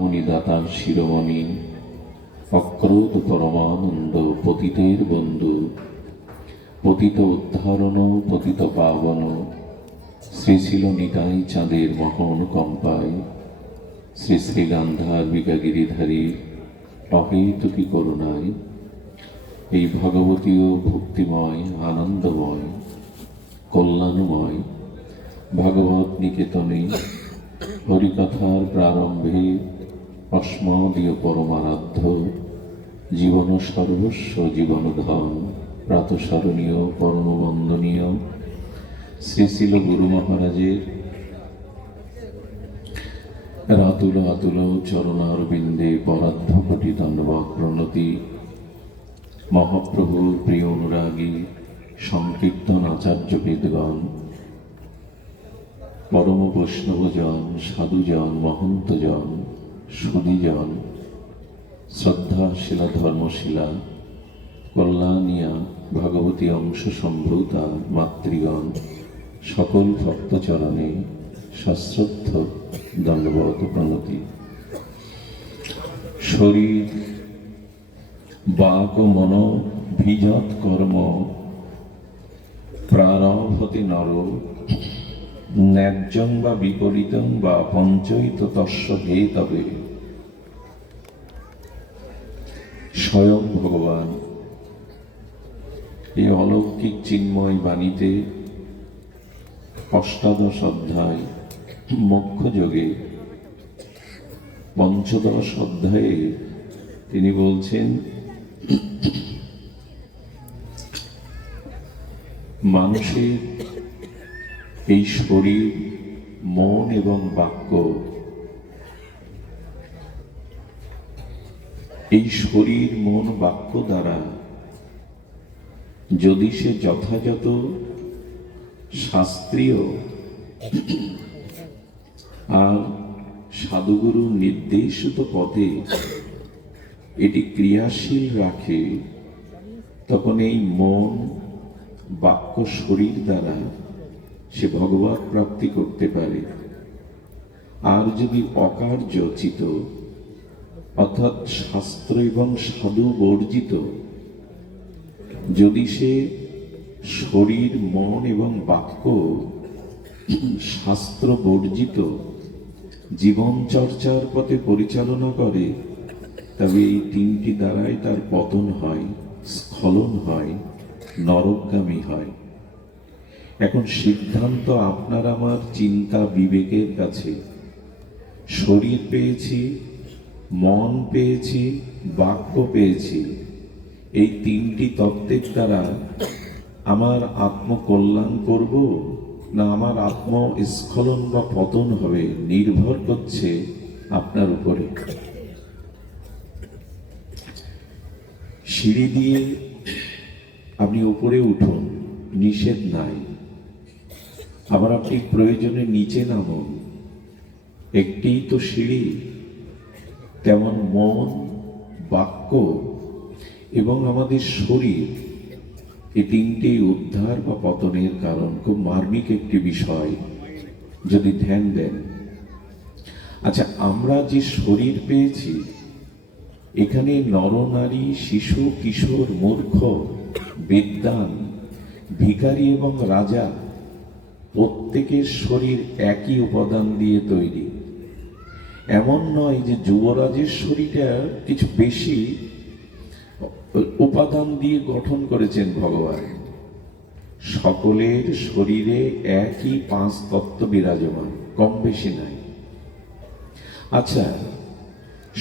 মহামণি দাতার শিরোমণি, অক্রোধ পরমানন্দ পতিতের বন্ধু, পতিত উদ্ধারণ পতিত পাবন, শ্রী ছিল নিতাই চাঁদের মহন কম্পায়, শ্রী শ্রী গান্ধার্বিকা গিরিধারীর অহেতুকী করুণায় এই ভগবতীয় ভক্তিময় আনন্দময় কল্যাণময় ভগবত নিকেতনে হরিকথার প্রারম্ভে অস্মদীয় পরমারাধ্য জীবন সর্বস্ব জীবনধন প্রাতঃস্মরণীয় পরমবন্দনীয় শ্রী শিল গুরু মহারাজের রাতুল আতুল চরণারবিন্দে পরাধ্য কোটি দণ্ডবৎ প্রণতি। মহাপ্রভুর প্রিয় অনুরাগী সংকীর্তন আচার্যবিদগণ, পরম বৈষ্ণবজন, সাধুজন, মহন্তজন, সুধীজন, শ্রদ্ধাশীলা ধর্মশীলা কল্যাণিয়া ভগবতী অংশ সম্ভূতা মাতৃগণ, সকল ভক্তচরণে সশ্রদ্ধ দণ্ডবৎ প্রণতি। শরীর বাক মন ভিজৎ কর্ম প্রারভতে নর, ন্যায্যং বা বিপরীতং বা পঞ্চৈত তস্য হেতবে। স্বয়ং ভগবান এই অলৌকিক চিন্ময় বাণীতে অষ্টাদশ অধ্যায় মোক্ষযোগে পঞ্চদশ অধ্যায়ে তিনি বলছেন, মানুষের এই শরীর মন এবং বাক্য, এই শরীর মন বাক্য দ্বারা যদি সে যথাযথ শাস্ত্রীয় আর সাধুগুরু নির্দেশিত পথে এটি ক্রিয়াশীল রাখে, তখন এই মন বাক্য শরীর দ্বারা সে ভগবৎ প্রাপ্তি করতে পারে। আর যদি অকার্যচিত অর্থাৎ শাস্ত্র এবং সাধু বর্জিত, যদি সে শরীর মন এবং বাক্য শাস্ত্র বর্জিত জীবন চর্চার পথে পরিচালনা করে, তবে এই তিনটি দ্বারাই তার পতন হয়, স্খলন হয়, নরকগামী হয়। এখন সিদ্ধান্ত আপনার আমার চিন্তা বিবেকের কাছে। শরীর পেয়েছি, মন পেয়েছি, বাক্য পেয়েছি, এই তিনটি তত্ত্বের দ্বারা আমার আত্মকল্যাণ করব না আমার আত্মস্খলন বা পতন হবে, নির্ভর করছে আপনার উপরে। সিঁড়ি দিয়ে আপনি উপরে উঠুন, নিষেধ নাই, আবার আপনি প্রয়োজনে নিচে নামুন, একটিই তো সিঁড়ি। তেমন মন, বাক্য এবং আমাদের শরীর, এই তিনটি উদ্ধার বা পতনের কারণ। খুব মার্মিক একটি বিষয় যদি ধ্যান দেন। আচ্ছা, আমরা যে শরীর পেয়েছি, এখানে নরনারী, শিশু, কিশোর, মূর্খ, বিদ্বান, ভিখারি এবং রাজা, প্রত্যেকের শরীর একই উপাদান দিয়ে তৈরি। এমন নয় যে যুবরাজের শরীরটা কিছু বেশি উপাদান দিয়ে গঠন করেছেন ভগবান। সকলের শরীরে একই 5 তত্ত্ব বিরাজমান, কম বেশি নাই। আচ্ছা,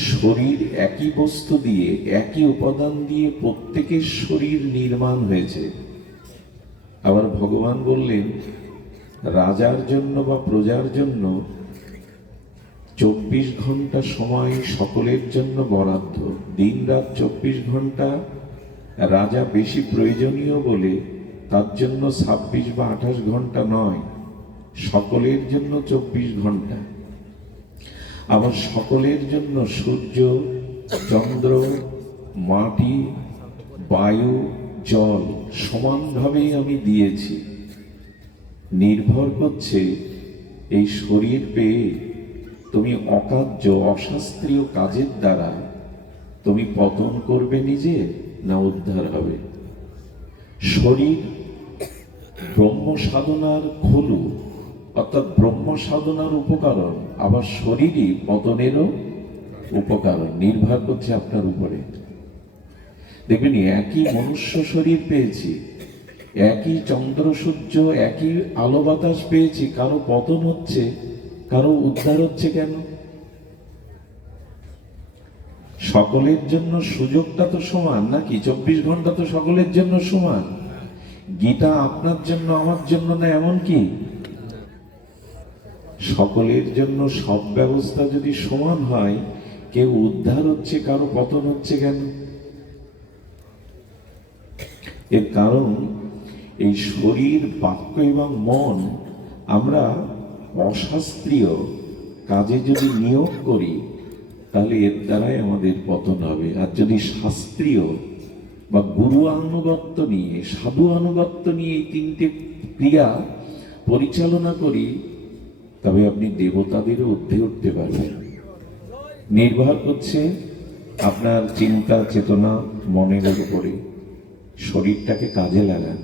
শরীর একই বস্তু দিয়ে, একই উপাদান দিয়ে প্রত্যেকের শরীর নির্মাণ হয়েছে। আবার ভগবান বললেন, রাজার জন্য বা প্রজার জন্য 24 ঘন্টা সময় সকলের জন্য বরাদ্দ। দিন রাত 24 ঘন্টা রাজা বেশি প্রয়োজনীয় বলে তার জন্য 26 বা 28 ঘন্টা নয়, সকলের জন্য 24 ঘন্টা। আবার সকলের জন্য সূর্য, চন্দ্র, মাটি, বায়ু, জল সমানভাবেই আমি দিয়েছি। নির্ভর করছে এই শরীর পেয়ে তুমি অকার্য অশাস্ত্রীয় কাজের দ্বারা তুমি পতন করবে নিজে, না উদ্ধার হবে? শরীর ব্রহ্ম সাধনার খলু, অর্থাৎ ব্রহ্ম সাধনার উপকরণ, আবার শরীরই পতনেরও উপকরণ। নির্ভর করছে আপনার উপরে। দেখবেন, একই মনুষ্য শরীর পেয়েছি, একই চন্দ্র সূর্য, একই আলো বাতাস পেয়েছি, কারো পতন হচ্ছে, কারো উদ্ধার হচ্ছে। কেন? সকলের জন্য সুযোগটা তো সমান নাকি? 24 ঘন্টা তো সকলের জন্য সমান। গীতা আপনার জন্য আমার জন্য না, এমন কি? সকলের জন্য সব ব্যবস্থা যদি সমান হয়, কেউ উদ্ধার হচ্ছে, কারো পতন হচ্ছে কেন? এর কারণ এই শরীর, বাক্য এবং মন আমরা অশাস্ত্রীয় কাজে যদি নিয়োগ করি, তাহলে এর দ্বারাই আমাদের পতন হবে। আর যদি শাস্ত্রীয় বা গুরু আনুগত্য নিয়ে, সাধু আনুগত্য নিয়ে এই তিনটে ক্রিয়া পরিচালনা করি, তবে আপনি দেবতাদেরও ঊর্ধ্বে উঠতে পারবেন। নির্ভর করছে আপনার চিন্তা চেতনা মনের উপরে। শরীরটাকে কাজে লাগান।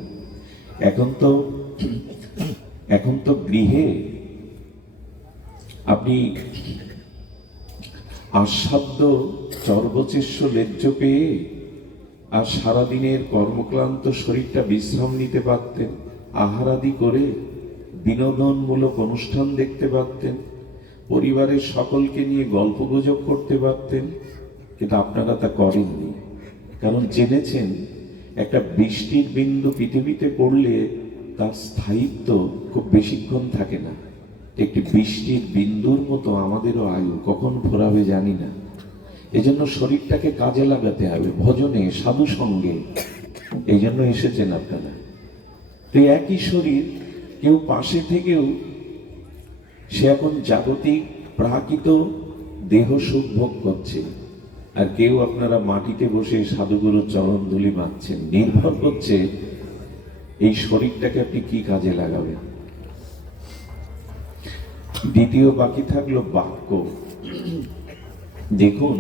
এখন তো গৃহে আপনি আস্বাদ্য চর্বচেষ্য লেজ্জ পেয়ে আর সারাদিনের কর্মক্লান্ত শরীরটা বিশ্রাম নিতে পারতেন, আহারাদি করে বিনোদনমূলক অনুষ্ঠান দেখতে পারতেন, পরিবারের সকলকে নিয়ে গল্পগুজব করতে পারতেন। কিন্তু আপনারা তা করেননি, কারণ জেনেছেন একটা বৃষ্টির বিন্দু পৃথিবীতে পড়লে তার স্থায়িত্ব খুব বেশিক্ষণ থাকে না। একটি বৃষ্টির বিন্দুর মতো আমাদেরও আয়ু কখন ফুরাবে জানি না। এজন্য শরীরটাকে কাজে লাগাতে হবে, ভজনে, সাধু সঙ্গে। এই জন্য এসেছেন আপনারা। তো একই শরীর, কেউ পাশে থেকেও সে এখন জাগতিক প্রাকৃত দেহ সুখ ভোগ করছে, আর কেউ আপনারা মাটিতে বসে সাধুগুরুর চরণ ধুলি মাখছেন। নির্ভর করছে এই শরীরটাকে আপনি কি কাজে লাগাবেন। দ্বিতীয় বাকি থাকলো বাক্য। দেখুন,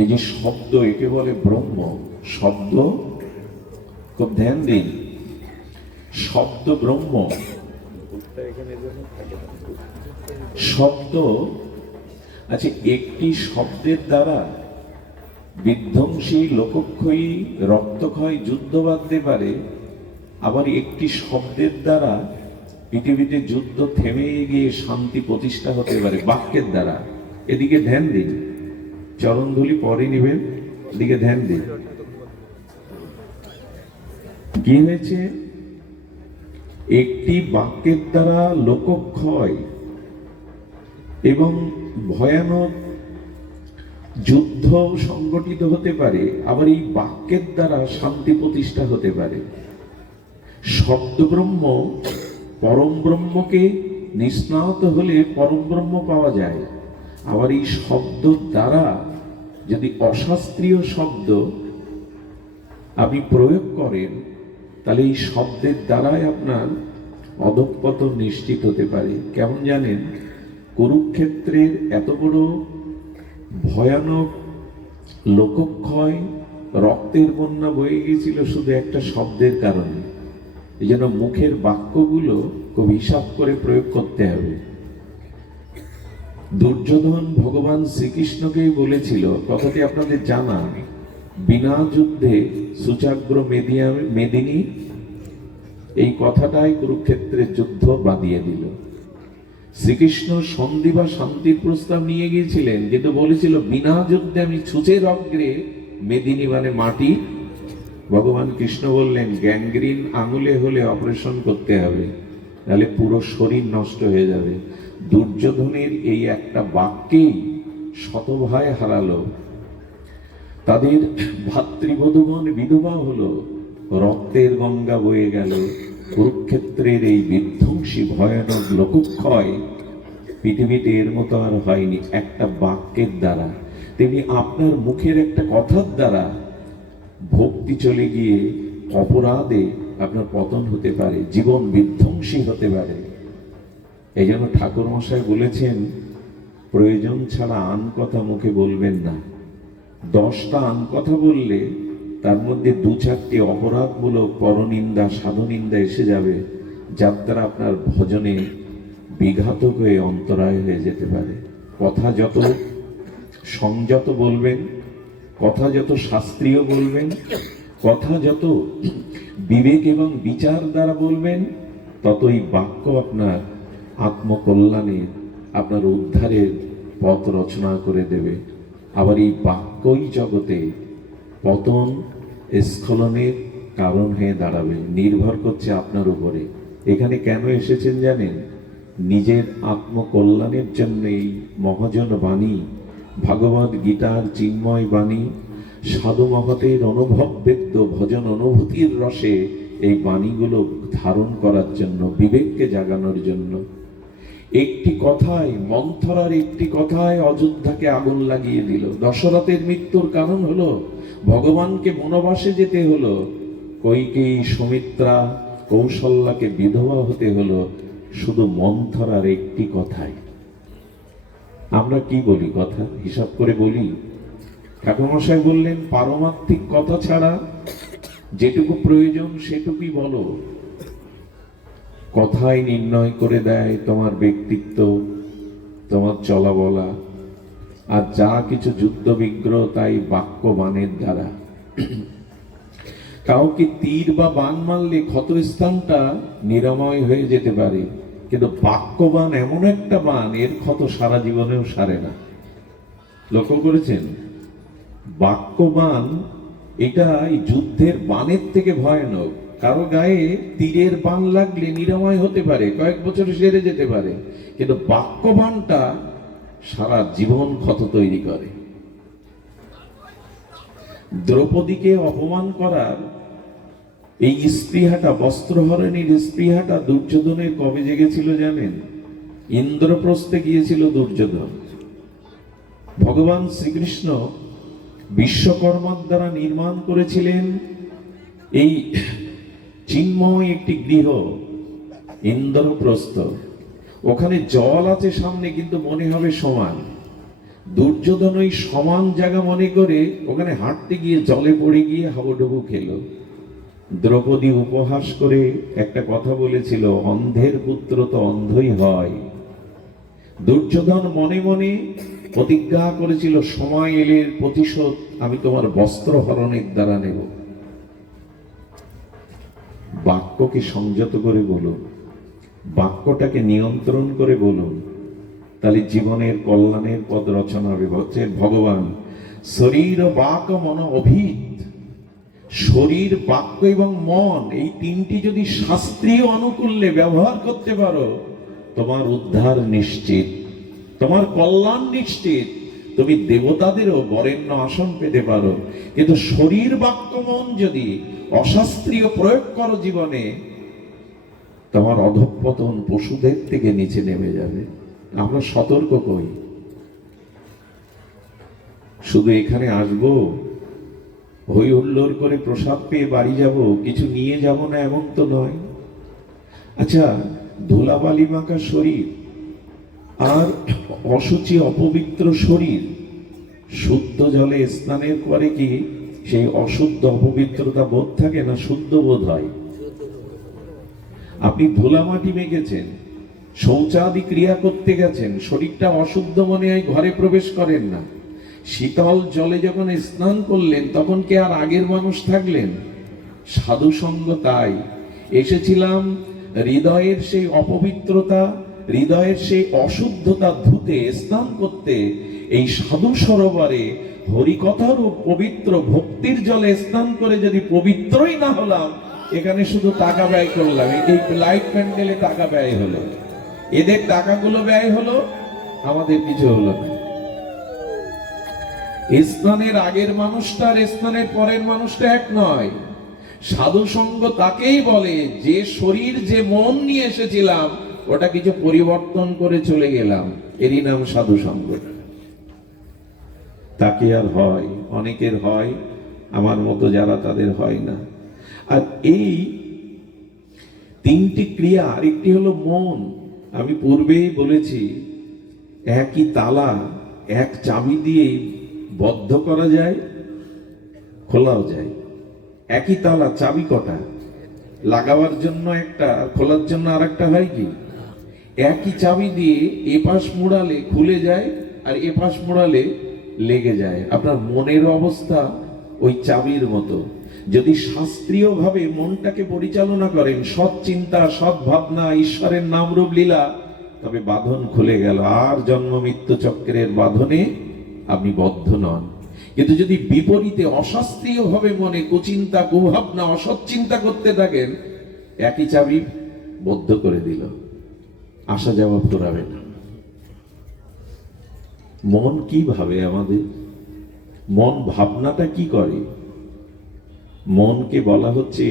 এই যে শব্দ, একে বলে ব্রহ্ম। শব্দ, খুব ধ্যান দিন, শব্দ ব্রহ্ম। শব্দ, আচ্ছা, একটি শব্দের দ্বারা বিধ্বংসী, লোকক্ষয়ী, রক্তক্ষয়, যুদ্ধ বাঁধতে পারে। আবার একটি শব্দের দ্বারা পৃথিবীতে যুদ্ধ থেমে গিয়ে শান্তি প্রতিষ্ঠা হতে পারে, বাক্যের দ্বারা। এদিকে ধ্যান দিন, চরণধুলি পরে নিবেন, এদিকে ধ্যান দিন। কি হয়েছে? একটি বাক্যের দ্বারা লোকক্ষয় এবং ভয়ানক যুদ্ধ সংগঠিত হতে পারে, আবার এই বাক্যের দ্বারা শান্তি প্রতিষ্ঠা হতে পারে। শব্দ ব্রহ্ম, পরম ব্রহ্মকে নিষ্ণাত হলে পরম ব্রহ্ম পাওয়া যায়। আবার এই শব্দ দ্বারা যদি অশাস্ত্রীয় শব্দ আপনি প্রয়োগ করেন, তাহলে এই শব্দের দ্বারাই আপনার অধঃপতন নিশ্চিত হতে পারে। কেমন জানেন? কুরুক্ষেত্রের এত বড় ভয়ানক লোকক্ষয়, রক্তের বন্যা বয়ে গিয়েছিল শুধু একটা শব্দের কারণে। এই জন্য মুখের বাক্যগুলো খুব হিসাব করে প্রয়োগ করতে হবে। দুর্যোধন ভগবান শ্রীকৃষ্ণকেই বলেছিল, কথাটি আপনাদের জানা, বিনা যুদ্ধে সুচাগ্র মেদিনী। এই কথাটাই কুরুক্ষেত্রের যুদ্ধ বাঁধিয়ে দিল। শ্রীকৃষ্ণ সন্ধি বা শান্তির প্রস্তাব নিয়ে গিয়েছিলেন, কিন্তু বলেছিল বিনা যুদ্ধে আমি ছুঁচের অগ্রে মেদিনী মানে মাটি। ভগবান কৃষ্ণ বললেন, গ্যাংগ্রিন আঙুলে হলে অপারেশন করতে হবে, তাহলে পুরো শরীর নষ্ট হয়ে যাবে। দুর্যোধনের এই একটা বাক্যেই শতভায় হারালো, তাদের ভাতৃবধূগণ বিধবা হলো, রক্তের গঙ্গা বয়ে গেল। কুরুক্ষেত্রের এই বিধ্বংসী ভয়ানক লোকক্ষয় পৃথিবীতে এর মতো আর হয়নি, একটা বাক্যের দ্বারা। তেমনি আপনার মুখের একটা কথার দ্বারা ভক্তি চলে গিয়ে অপরাধে আপনার পতন হতে পারে, জীবন বিধ্বংসী হতে পারে। এই জন্য ঠাকুর মশাই বলেছেন, প্রয়োজন ছাড়া আন কথা মুখে বলবেন না। 10টা আন কথা বললে তার মধ্যে 2-4টি অপরাধমূলক পরনিন্দা সাধুনিন্দা এসে যাবে, যার দ্বারা আপনার ভজনে বিঘাতক হয়ে অন্তরায় হয়ে যেতে পারে। কথা যত সংযত বলবেন, কথা যত শাস্ত্রীয় বলবেন, কথা যত বিবেক এবং বিচার দ্বারা বলবেন, ততই বাক্য আপনার আত্মকল্যাণের, আপনার উদ্ধারের পথ রচনা করে দেবে। আবার এই বাক্যই জগতে পতন স্খলনের কারণ হয়ে দাঁড়াবে। নির্ভর করছে আপনার উপরে। এখানে কেন এসেছেন জানেন? নিজের আত্মকল্যাণের জন্য এই মহাজন বাণী, ভাগবত গীতার চিন্ময় বাণী, সাধু মহতের অনুভব ব্যক্ত ভজন অনুভূতির রসে এই বাণীগুলো ধারণ করার জন্য, বিবেককে জাগানোর জন্য। একটি কথায়, মন্থরার একটি কথায় অযোধ্যাকে আগুন লাগিয়ে দিল। দশরথের মৃত্যুর কারণ হলো ভগবানকে বনবাসে যেতে হলো, কইকেয়ী সুমিত্রা কৌশল্যাকে বিধবা হতে হলো শুধু মন্থরার একটি কথায়। আমরা কি বলি? কথা হিসাব করে বলি? ঠাকুরমশাই বললেন, পারমার্থিক কথা ছাড়া যেটুকু প্রয়োজন সেটুকুই বলো। কথাই নির্ণয় করে দেয় তোমার ব্যক্তিত্ব, তোমার চলা বলা, আর যা কিছু যুদ্ধ বিগ্রহ তাই বাক্য বাণের দ্বারা। কাউকে তীর বা বাণ মারলে ক্ষতস্থানটা নিরাময় হয়ে যেতে পারে, কিন্তু বাক্যবান এমন একটা বাণ, এর ক্ষত সারা জীবনেও সারে না। লক্ষ্য করেছেন? বাক্যবান এটা এই যুদ্ধের বাণের থেকে ভয়ানক। কারো গায়ে তীরের বাণ লাগলে নিরাময় হতে পারে, কয়েক বছরে সেরে যেতে পারে, কিন্তু বাক্যবাণটা সারা জীবন ক্ষত তৈরি করে। দ্রৌপদীকে অপমান করার এই স্পৃহাটা, বস্ত্রহরণীর স্পৃহাটা দুর্যোধনের কবে জেগেছিল জানেন? ইন্দ্রপ্রস্থে গিয়েছিল দুর্যোধন। ভগবান শ্রীকৃষ্ণ বিশ্বকর্মার দ্বারা নির্মাণ করেছিলেন এই চিন্ময় একটি গৃহ, ইন্দ্রপ্রস্থ। ওখানে জল আছে সামনে, কিন্তু মনে হবে সমান। দুর্যোধন ওই সমান জায়গা মনে করে ওখানে হাঁটতে গিয়ে জলে পড়ে গিয়ে হাবুডুবু খেল। দ্রৌপদী উপহাস করে একটা কথা বলেছিল, অন্ধের পুত্র তো অন্ধই হয়। দুর্যোধন মনে মনে প্রতিজ্ঞা করেছিল, সময় এলে প্রতিশোধ আমি তোমার বস্ত্র হরণের দ্বারা নেব। বাক্যকে সংযত করে বলুন, বাক্যটাকে নিয়ন্ত্রণ করে বলুন, তাহলে জীবনের কল্যাণের পথ রচনা হবে। হচ্ছেন ভগবান শরীর বাক মন অভিত। শরীর, বাক্য এবং মন, এই তিনটি যদি শাস্ত্রীয় অনুকূল্যে ব্যবহার করতে পারো, তোমার উদ্ধার নিশ্চিত, তোমার কল্যাণ নিশ্চিত। তুমি দেবতাদেরও বরেণ্য আসন পেতে পারো। কিন্তু শরীর, বাক্য, মন যদি অশাস্ত্রীয় প্রয়োগ করো জীবনে, তোমার অধঃপতন পশুদের থেকে নিচে নেমে যাবে। আমরা সতর্ক কই। শুধু এখানে আসবো, হই হুল্লোড় করে প্রসাদ পেয়ে বাড়ি যাব, কিছু নিয়ে যাব না এমন তো নয়। আচ্ছা, ধুলাবালি মাখা শরীর আর অসুচি অপবিত্র শরীর শুদ্ধ জলে স্নানের পরে কি সেই অশুদ্ধ অপবিত্রতা বোধ থাকে না শুদ্ধ বোধ হয়? আপনি ধুলা মাটি মেখেছেন, শৌচাদি ক্রিয়া করতে গেছেন, শরীরটা অশুদ্ধ মনে হয়, ঘরে প্রবেশ করেন না। শীতল জলে যখন স্নান করলেন, তখন কি আর আগের মানুষ থাকলেন? সাধু সঙ্গ তাই। এসেছিলাম হৃদয়ের সেই অপবিত্রতা, হৃদয়ের সেই অশুদ্ধতা ধুতে, স্নান করতে। এই সাধু সরোবরে হরিকথার ও পবিত্র ভক্তির জলে স্নান করে যদি পবিত্রই না হলাম, এখানে শুধু টাকা ব্যয় করলাম। এই লাইট প্যান্ডেলে টাকা ব্যয় হলো, এদের টাকাগুলো ব্যয় হলো, আমাদের কিছু হলো না। স্নানের আগের মানুষটা আর স্নানের পরের মানুষটা এক নয়। সাধু সঙ্গ তাকেই বলে যে শরীর, যে মন নিয়ে এসেছিলাম ওটা কিছু পরিবর্তন করে চলে গেলাম, এরই নাম সাধু সঙ্গ। তাকে আর হয়, অনেকের হয়, আমার মতো যারা তাদের হয় না। আর এই তিনটি ক্রিয়া, আরেকটি হলো মন। আমি পূর্বেই বলেছি একই তালা এক চাবি দিয়ে বদ্ধ করা যায়, খোলাও যায়। একই তালা, চাবি কটা? লাগাবার জন্য একটা, খোলার জন্য আর একটা, হয় কি? একই চাবি দিয়ে এপাশ মোড়ালে খুলে যায় আর এপাশ মোড়ালে লেগে যায়। আপনার মনের অবস্থা ওই চাবির মতো। যদি শাস্ত্রীয় ভাবে মনটাকে পরিচালনা করেন, সৎ চিন্তা, সৎ ভাবনা, ঈশ্বরের নাম রূপ লীলা, তবে বাঁধন খুলে গেল, আর জন্ম মৃত্যু চক্রের বাঁধনে আপনি বদ্ধ নন। কিন্তু যদি বিপরীতে অশাস্ত্রীয় ভাবে মনে কুচিন্তা, কুভাবনা, অসৎ চিন্তা করতে থাকেন, একই চাবি বদ্ধ করে দিল, আসা যাওয়া ফুরাবে না। মন কি ভাবে আমাদের? মন ভাবনাটা কি করে? মনকে বলা হচ্ছে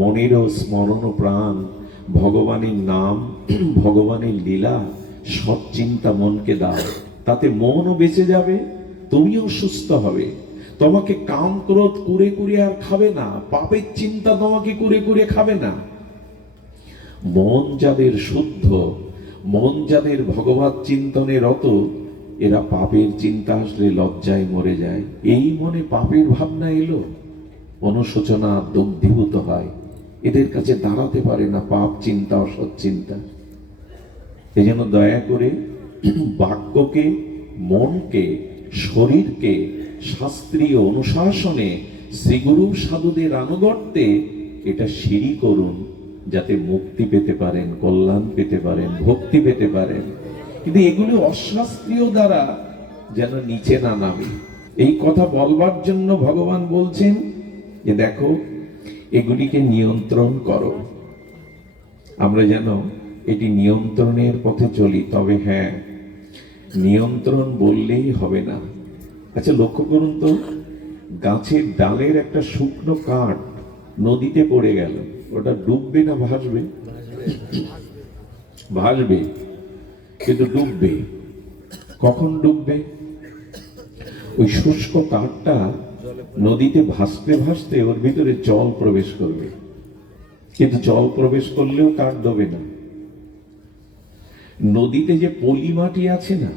মনেরও স্মরণ প্রাণ, ভগবানের নাম, ভগবানের লীলা, সৎ চিন্তা মনকে দাও, তাতে মনও বেঁচে যাবে, তুমিও সুস্থ হবে। তোমাকে কাম ক্রোধ কুরে কুরে আর খাবে না, পাপের চিন্তা তোমাকে কুরে কুরে খাবে না। মন যাদের শুদ্ধ, মন যাদের ভগবত চিন্তনে রত, এরা পাপের চিন্তা আসলে লজ্জায় মরে যায়। এই মনে পাপের ভাবনা এলো, অনুশোচনা দগ্ধীভূত হয়, এদের কাছে দাঁড়াতে পারে না পাপ চিন্তা, অসৎ চিন্তা। এই জন্য দয়া করে বাক্যকে, মনকে, শরীরকে শাস্ত্রীয় অনুশাসনে, শ্রীগুরু সাধুদের আনুগত্যে এটা সিঁড়ি করুন, যাতে মুক্তি পেতে পারেন, কল্যাণ পেতে পারেন, ভক্তি পেতে পারেন। কিন্তু এগুলো অশাস্ত্রীয় দ্বারা যেন নিচে না নামে, এই কথা বলবার জন্য ভগবান বলছেন যে দেখো, এগুলিকে নিয়ন্ত্রণ করো। আমরা যেন এটি নিয়ন্ত্রণের পথে চলি। তবে হ্যাঁ, নিয়ন্ত্রণ বললেই হবে না। আচ্ছা, লক্ষ্য করুন তো, গাছের ডালের একটা শুকনো কাঠ নদীতে পড়ে গেল, ওটা ডুববে না ভাসবে? ভাসবে, কিন্তু ডুববে। কখন ডুববে? ওই শুষ্ক কাঠটা নদীতে ভাসতে ভাসতে ওর ভিতরে জল প্রবেশ করবে, কিন্তু জল প্রবেশ করলেও কাঠ ডোবে না। নদীতে যে পলি মাটি আছে না,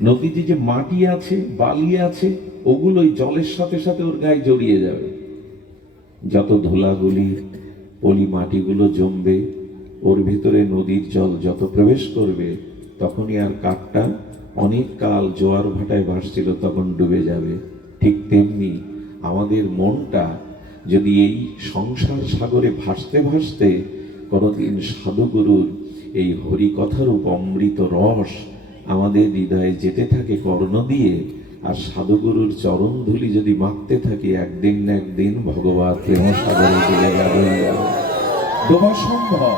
নদীতে যে মাটি আছে, বালি আছে, ওগুলোই জলের সাথে সাথে ওর গায়ে জড়িয়ে যাবে। যত ধুলাগুলি, পলি মাটিগুলো জমবে, ওর ভিতরে নদীর জল যত প্রবেশ করবে, তখনই আর কাঠটা অনেক কাল জোয়ার ভাটায় ভাসছিল তখন ডুবে যাবে। ঠিক তেমনি আমাদের মনটা যদি এই সংসার সাগরে ভাসতে ভাসতে কোনদিন সাধুগুরুর এই হরিকথারূপ অমৃত রস আমাদের হৃদয়ে যেতে থাকে কর্ণ দিয়ে, আর সাধুগুরুর চরণ ধুলি যদি মাখতে থাকি, একদিন না একদিন ভগবত প্রেম সাগরে ডুবে যাবে। ডোবা সম্ভব,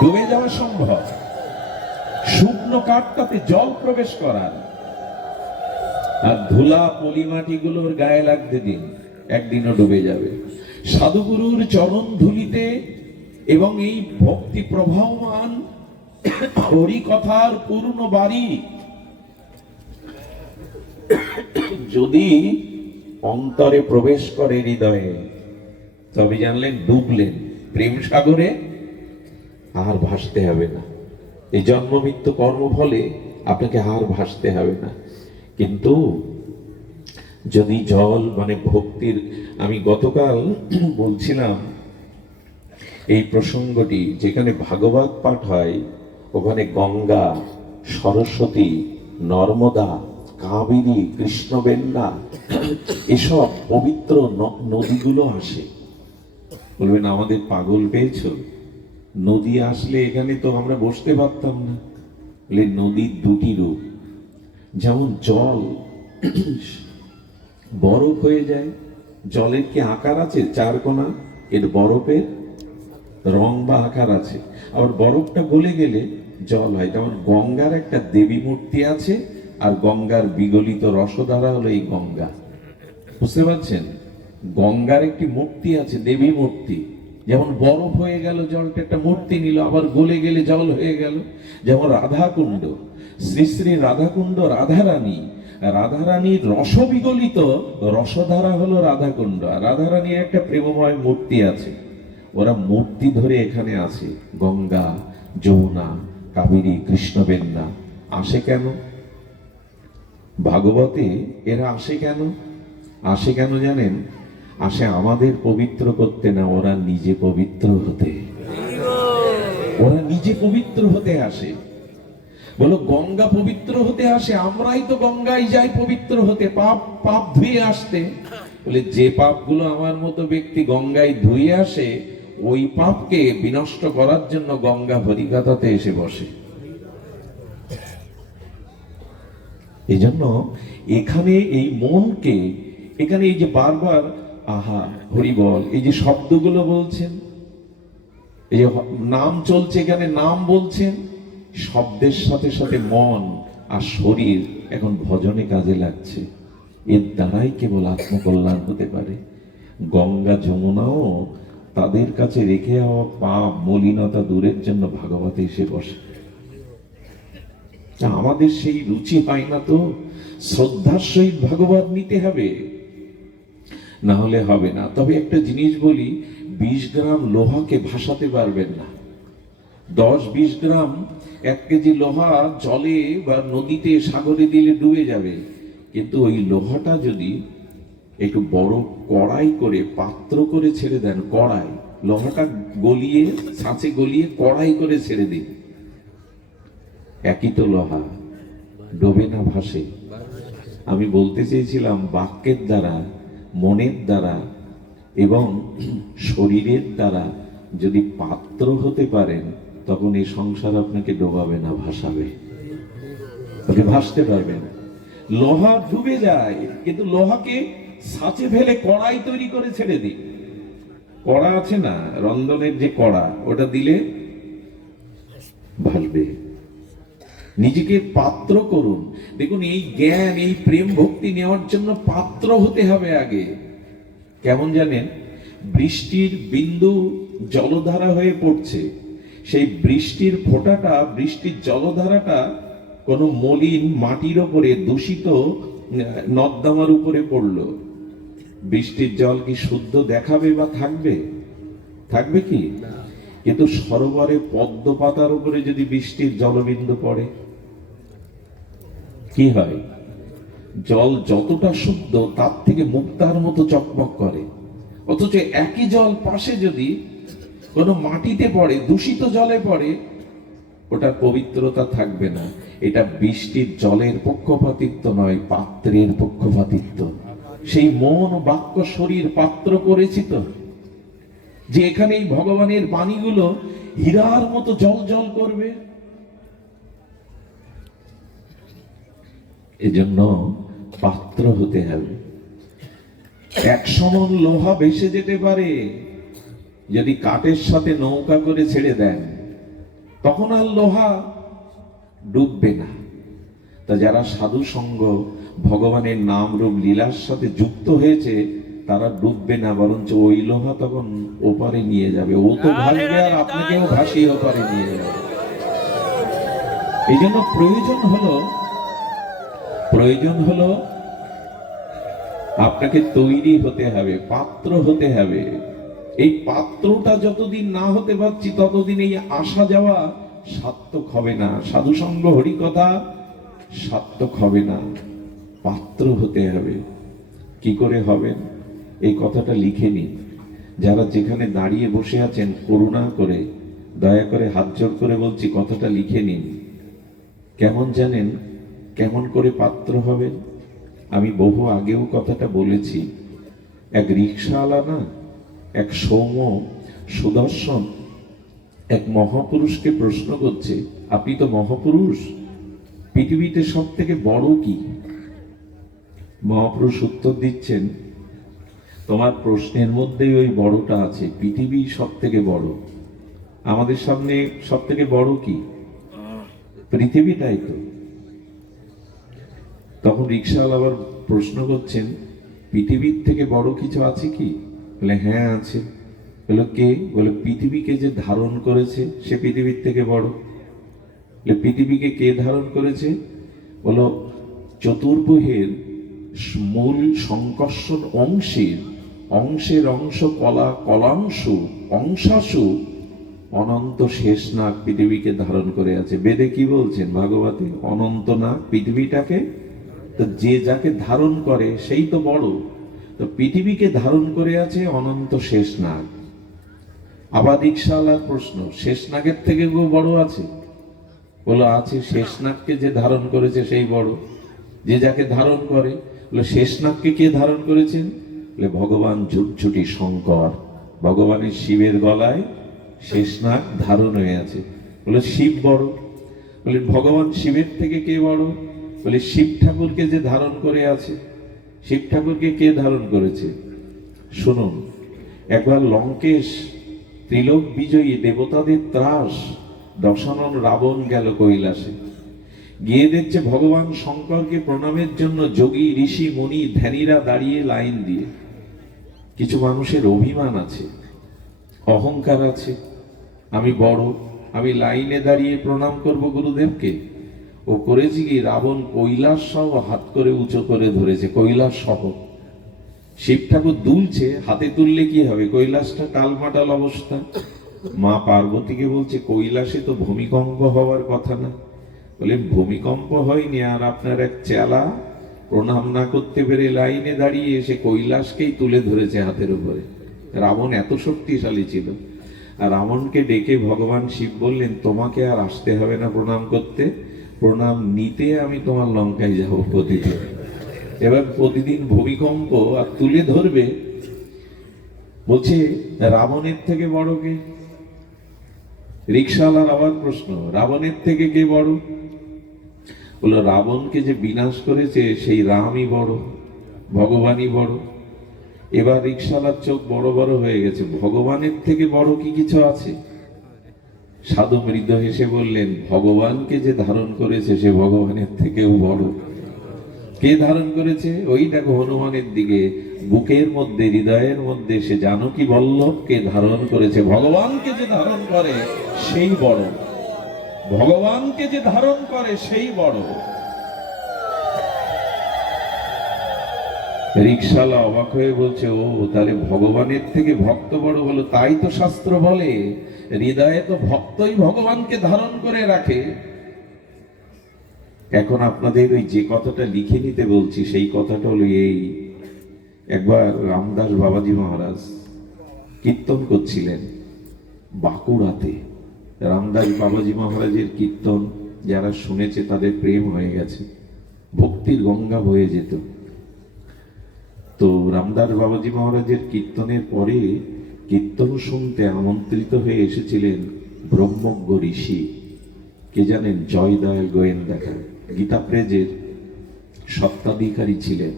ডুবে যাওয়া সম্ভব। শুকনো কাঠটাতে জল প্রবেশ করার, আর ধুলা পলিমাটিগুলোর গায়ে লাগতে দিন, একদিনও ডুবে যাবে। সাধুগুরুর চরণ ধুলিতে এবং এই ভক্তি প্রবাহমান হরি কথার পূর্ণ বাড়ি যদি অন্তরে প্রবেশ করে হৃদয়ে, তবে জানলেন ডুবলেন প্রেম সাগরে, আর ভাসতে হবে না। এই জন্ম মৃত্যু কর্মফলে আপনাকে আর ভাসতে হবে না। কিন্তু যদি জল মানে ভক্তির, আমি গতকাল বলছিলাম এই প্রসঙ্গটি, যেখানে ভাগবত পাঠ হয় ওখানে গঙ্গা, সরস্বতী, নর্মদা, কাবেরী, কৃষ্ণবেন্না, এসব পবিত্র নদীগুলো আসে। বলবেন আমাদের পাগল পেয়েছো? নদী আসলে এখানে তো আমরা বসতে পারতাম না। বলে নদীর দুটি রূপ, যেমন জল বরফ হয়ে যায়, জলের কি আকার আছে? চার কোনা, এর বরফের রং বা আকার আছে। আবার বরফটা গলে গেলে জল হয়। যেমন গঙ্গার একটা দেবী মূর্তি আছে, আর গঙ্গার বিগলিত রসধারা হলো এই গঙ্গা। বুঝতে পারছেন? গঙ্গার একটি মূর্তি আছে, দেবী মূর্তি। যেমন বরফ হয়ে গেল, জলটা একটা মূর্তি নিল, আবার গলে গেলে জল হয়ে গেল। যেমন রাধাকুণ্ড, শ্রী শ্রী রাধাকুণ্ড, রাধারানী, রাধারানীর রস বিগলিত রসধারা হলো রাধাকুণ্ড। আর রাধারানীর একটা প্রেমময় মূর্তি আছে। ওরা মূর্তি ধরে এখানে আছে, গঙ্গা, যমুনা, কাবেরী, কৃষ্ণবেন্না। আসে কেন? ভাগবতে এরা আসে কেন? আসে কেন জানেন? আসে আমাদের পবিত্র করতে না, ওরা নিজে পবিত্র হতে। ওরা নিজে পবিত্র হতে আসে। বলো, গঙ্গা পবিত্র হতে আসে, আমরাই তো গঙ্গায় যাই পবিত্র হতে, পাপ পাপ ধুয়ে আসতে। বলে, যে পাপগুলো আমার মতো ব্যক্তি গঙ্গায় ধুয়ে আসে, ওই পাপকে বিনষ্ট করার জন্য গঙ্গা হরিকাথাতে এসে বসে। এই জন্য এখানে এই মনকে, এখানে এই যে বারবার আহা হরি বল, এই যে শব্দগুলো বলছেন, এই যে নাম চলছে, এখানে নাম বলছেন, শব্দের সাথে সাথে মন আর শরীর এখন ভজনে কাজে লাগছে। এর দ্বারাই কেবল আত্মকল্যাণ হতে পারে। গঙ্গা যমুনাও তাদের কাছে রেখে হওয়া পাপ মলিনতা দূরের জন্য ভাগবতে এসে বসে। আমাদের সেই রুচি হয় না তো, শ্রদ্ধার সহিত ভাগবত নিতে হবে, না হলে হবে না। তবে একটা জিনিস বলি, 20 গ্রাম লোহাকে ভাসাতে পারবেন না। 10-20 গ্রাম 1 কেজি লোহা জলে বা নদীতে সাগরে দিলে ডুবে যাবে, কিন্তু ওই লোহাটা যদি একটু বড় কড়াই করে পাত্র করে ছেড়ে দেন, কড়াই, লোহাটা গলিয়ে ছাঁচে গলিয়ে কড়াই করে ছেড়ে দিন, একই তো লোহা, ডোবে না, ভাসে। আমি বলতে চেয়েছিলাম, বাক্যের দ্বারা, মনের দ্বারা এবং শরীরের দ্বারা যদি পাত্র হতে পারেন, তখন এই সংসার আপনাকে ডোবাবে না, ভাসাবে। ওকে ভাসতে পারবে না। লোহা ডুবে যায়, কিন্তু লোহাকে ছাঁচে ফেলে কড়াই তৈরি করে ছেড়ে দিই। কড়া আছে না, রন্ধনের যে কড়া, ওটা দিলে ভাসবে। নিজেকে পাত্র করুন। দেখুন, এই জ্ঞান, এই প্রেম ভক্তি নেওয়ার জন্য পাত্র হতে হবে আগে। কেমন জানেন? বৃষ্টির বিন্দু জলধারা হয়ে পড়ছে, সেই বৃষ্টির ফোঁটাটা, বৃষ্টির জলধারাটা কোনো মলিন মাটির ওপরে, দূষিত নর্দমার উপরে পড়লো, বৃষ্টির জল কি শুদ্ধ দেখাবে বা থাকবে? থাকবে কি? কিন্তু সরোবরে পদ্ম পাতার উপরে যদি বৃষ্টির জলবিন্দু পড়ে, কি হয়? জল যতটা শুদ্ধ, তার থেকে মুক্তার মতো চকমক করে। অথচ একই জল পাশে যদি কোনো মাটিতে পড়ে, দূষিত জলে পড়ে, ওটার পবিত্রতা থাকবে না। এটা বৃষ্টির জলের পক্ষপাতিত্ব নয়, পাত্রের পক্ষপাতিত্ব। সেই মন, বাক্য, শরীর পাত্র করেছি তো, যে এখানে এই ভগবানের বাণীগুলো হীরার মতো জল জল করবে। এজন্য পাত্র হতে হবে। 100 মণ লোহা ভেসে যেতে পারে যদি কাঠের সাথে নৌকা করে ছেড়ে দেন, তখন আর লোহা ডুববে না। তা যারা সাধু সঙ্গ, ভগবানের নাম রূপ লীলার সাথে যুক্ত হয়েছে, তারা ডুববে না, বরঞ্চ ওই লোহা তখন ওপারে নিয়ে যাবে। ও তো ভাসবে আর আপনাকেও ভাসিয়ে ওপারে নিয়ে যাবে। এই জন্য প্রয়োজন হলো আপনাকে তৈরি হতে হবে, পাত্র হতে হবে। এই পাত্রটা যতদিন না হতে পারছি, ততদিন এই আসা যাওয়া সার্থক হবে না, সাধু সঙ্গ হরি কথা সার্থক হবে না। পাত্র হতে হবে। কি করে হবেন? এই কথাটা লিখে নিন। যারা যেখানে দাঁড়িয়ে বসে আছেন, করুণা করে, দয়া করে হাত জোর করে বলছি, কথাটা লিখে নিন। কেমন জানেন কেমন করে পাত্র হবেন? আমি বহু আগেও কথাটা বলেছি। এক রিক্সাওয়ালা না, এক সৌম্য সুদর্শন এক মহাপুরুষকে প্রশ্ন করছে, আপনি তো মহাপুরুষ, পৃথিবীতে সব থেকে বড় কি? মহাপুরুষ উত্তর দিচ্ছেন, তোমার প্রশ্নের মধ্যেই ওই বড়টা আছে, পৃথিবী সব থেকে বড়। আমাদের সামনে সব থেকে বড় কি? পৃথিবীটাই তো। তখন রিক্সাওয়ালা আবার প্রশ্ন করছেন, পৃথিবীর থেকে বড় কিছু আছে কি? বলে, হ্যাঁ আছে। বলে, কে? বলে, পৃথিবীকে যে ধারণ করেছে সে পৃথিবীর থেকে বড়। বলে, পৃথিবীকে কে ধারণ করেছে? বলো, চতুর্ভুজের মূল সংকর্ষণ অংশের অংশ কলা, কলাংশ, অংশাশু অনন্ত শেষ নাগ পৃথিবীকে ধারণ করে আছে। বেদে কি বলছেন ভাগবতে? অনন্ত নাগ পৃথিবীটাকে, তো যে যাকে ধারণ করে সেই তো বড়। তো পৃথিবীকে ধারণ করে আছে অনন্ত শেষ নাগ। আবার রিকশাওয়ালার প্রশ্ন, শেষ নাগের থেকে কেউ বড় আছে? বলো আছে। শেষ নাগকে যে ধারণ করেছে সেই বড়, যে যাকে ধারণ করে। বলে শেষ নাগকে কে ধারণ করেছেন? বলে ভগবান ঝুটঝুটি শঙ্কর। ভগবানের শিবের গলায় শেষ নাগ ধারণ হয়ে আছে। বলে শিব বড়। বলে ভগবান শিবের থেকে কে বড়? বলে শিব ঠাকুরকে যে ধারণ করে আছে। শিব ঠাকুরকে কে ধারণ করেছে? শুনুন, একবার লঙ্কেশ ত্রিলোক বিজয়ী দেবতাদের ত্রাস দশানন রাবণ গেল কৈলাসে। গিয়ে দেখছে ভগবান শঙ্করকে প্রণামের জন্য যোগী ঋষি মুনি ধ্যানীরা দাঁড়িয়ে লাইন দিয়ে। কিছু মানুষের অভিমান আছে, অহংকার আছে, আমি বড়, আমি লাইনে দাঁড়িয়ে প্রণাম করব গুরুদেবকে। ও করেছে কি, রাবণ কৈলাস সহ হাত করে উঁচু করে ধরেছে, কৈলাস সহ। শিব ঠাকুর দুলছে, হাতে তুললে কি হবে? কৈলাসটা টালমাটাল অবস্থা। মা পার্বতীকে বলছে কৈলাসে তো ভূমিকম্প হওয়ার কথা না। বলে ভূমিকম্প হয়নি, আর আপনার এক চেলা প্রণাম না করতে পেরে লাইনে দাঁড়িয়ে এসে কৈলাসকেই তুলে ধরেছে হাতের উপরে। রাবণ এত শক্তিশালী ছিল। আর রাবণকে ডেকে ভগবান শিব বললেন, তোমাকে আর আসতে হবে না প্রণাম করতে, প্রণাম নিতে আমি তোমার লঙ্কায় যাব প্রতিদিন। এবার প্রতিদিন ভূমিকম্প আর তুলে ধরবে। বলছে রাবণের থেকে বড় কে? রিকশাওয়ালার আবার প্রশ্ন, রাবণের থেকে কে বড়? বলল রাবণকে যে বিনাশ করেছে সেই রামই বড়, ভগবানই বড়। এবার রিকশাওয়ালার চোখ বড় বড় হয়ে গেছে, ভগবানের থেকে বড় কি কিছু আছে? সাধু মৃদু হেসে বললেন, ভগবানকে যে ধারণ করেছে সে ভগবানের থেকেও বড়। কে ধারণ করেছে? ওই দেখো হনুমানের দিকে, বুকের মধ্যে হৃদয়ের মধ্যে সে জানকী বল্লভকে ধারণ করেছে। ভগবানকে যে ধারণ করে সেই বড়, ভগবানকে যে ধারণ করে সেই বড়। রিকশালা অবাক হয়ে বলছে, ও তাহলে ভগবানের থেকে ভক্ত বড় হলো? তাই তো শাস্ত্র বলে হৃদয়ে তো ভক্তই ভগবানকে ধারণ করে রাখে। এখন আপনাদের ওই যে কথাটা লিখে নিতে বলছি সেই কথাটা হলো এই, একবার রামদাস বাবাজি মহারাজ কীর্তন করছিলেন বাঁকুড়াতে। রামদাস বাবাজি মহারাজের কীর্তন যারা শুনেছে তাদের প্রেম হয়ে গেছে, ভক্তির গঙ্গা বয়ে যেত। তো রামদাস বাবাজি মহারাজের কীর্তনের পরে কীর্তন শুনতে আমন্ত্রিত হয়ে এসেছিলেন ব্রহ্মজ্ঞ ঋষি, কে জানেন? জয়দয়াল গোয়েন্দাকা, গীতা প্রেজের সত্ত্বাধিকারী ছিলেন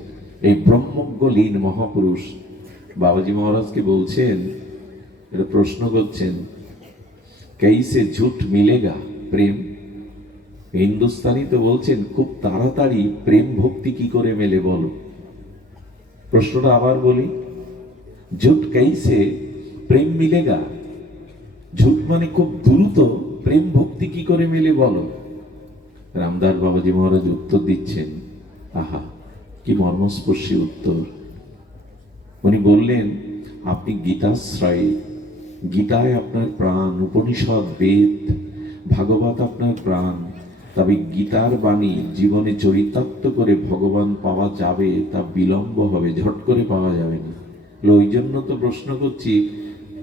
এই ব্রহ্মজ্ঞ লীন মহাপুরুষ। বাবাজি মহারাজকে বলছেন, এটা প্রশ্ন করছেন, कैसे झूठ मिलेगा প্রেম। হিন্দুস্তানি তো বলছেন, খুব তাড়াতাড়ি প্রেম ভক্তি কি করে মেলে বলো। প্রশ্নটা আবার বলি, ঝুট कैसे প্রেম মিলেগা। ঝুট মানে খুব দ্রুত, প্রেম ভক্তি কি করে মেলে বলো। রামদাস বাবাজি মহারাজ উত্তর দিচ্ছেন, আহা কি মর্মস্পর্শী উত্তর। উনি বললেন, আপনি গীতাশ্রয়ী, গীতায় আপনার প্রাণ, উপনিষদ বেদ ভাগবত আপনার প্রাণ, তবে গীতার বাণী জীবনে চরিতার্থ করে ভগবান পাওয়া যাবে তা বিলম্ব হবে, ঝট করে পাওয়া যাবে না। ওই জন্য তো প্রশ্ন করছি,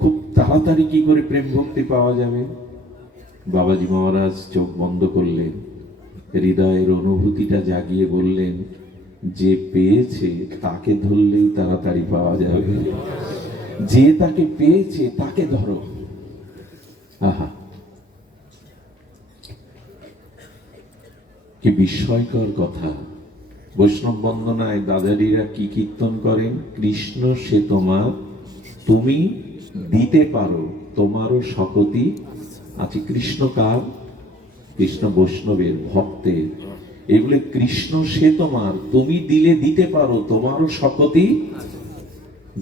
খুব তাড়াতাড়ি কি করে প্রেম ভক্তি পাওয়া যাবে। বাবাজি মহারাজ চোখ বন্ধ করলেন, হৃদয়ের অনুভূতিটা জাগিয়ে বললেন, যে পেয়েছে তাকে ধরলেই তাড়াতাড়ি পাওয়া যাবে, যে তাকে পেয়েছে তাকে ধরো। আহা কি বিস্ময়কর কথা। বৈষ্ণব বন্দনায় দাদারিরা কি কীর্তন করেন, কৃষ্ণ সে তোমার, তুমি দিতে পারো, তোমারও শকতি আছে। কৃষ্ণ কার? কৃষ্ণ বৈষ্ণবের, ভক্তের। এগুলো কৃষ্ণ সে তোমার, তুমি দিলে দিতে পারো, তোমারও শকতি।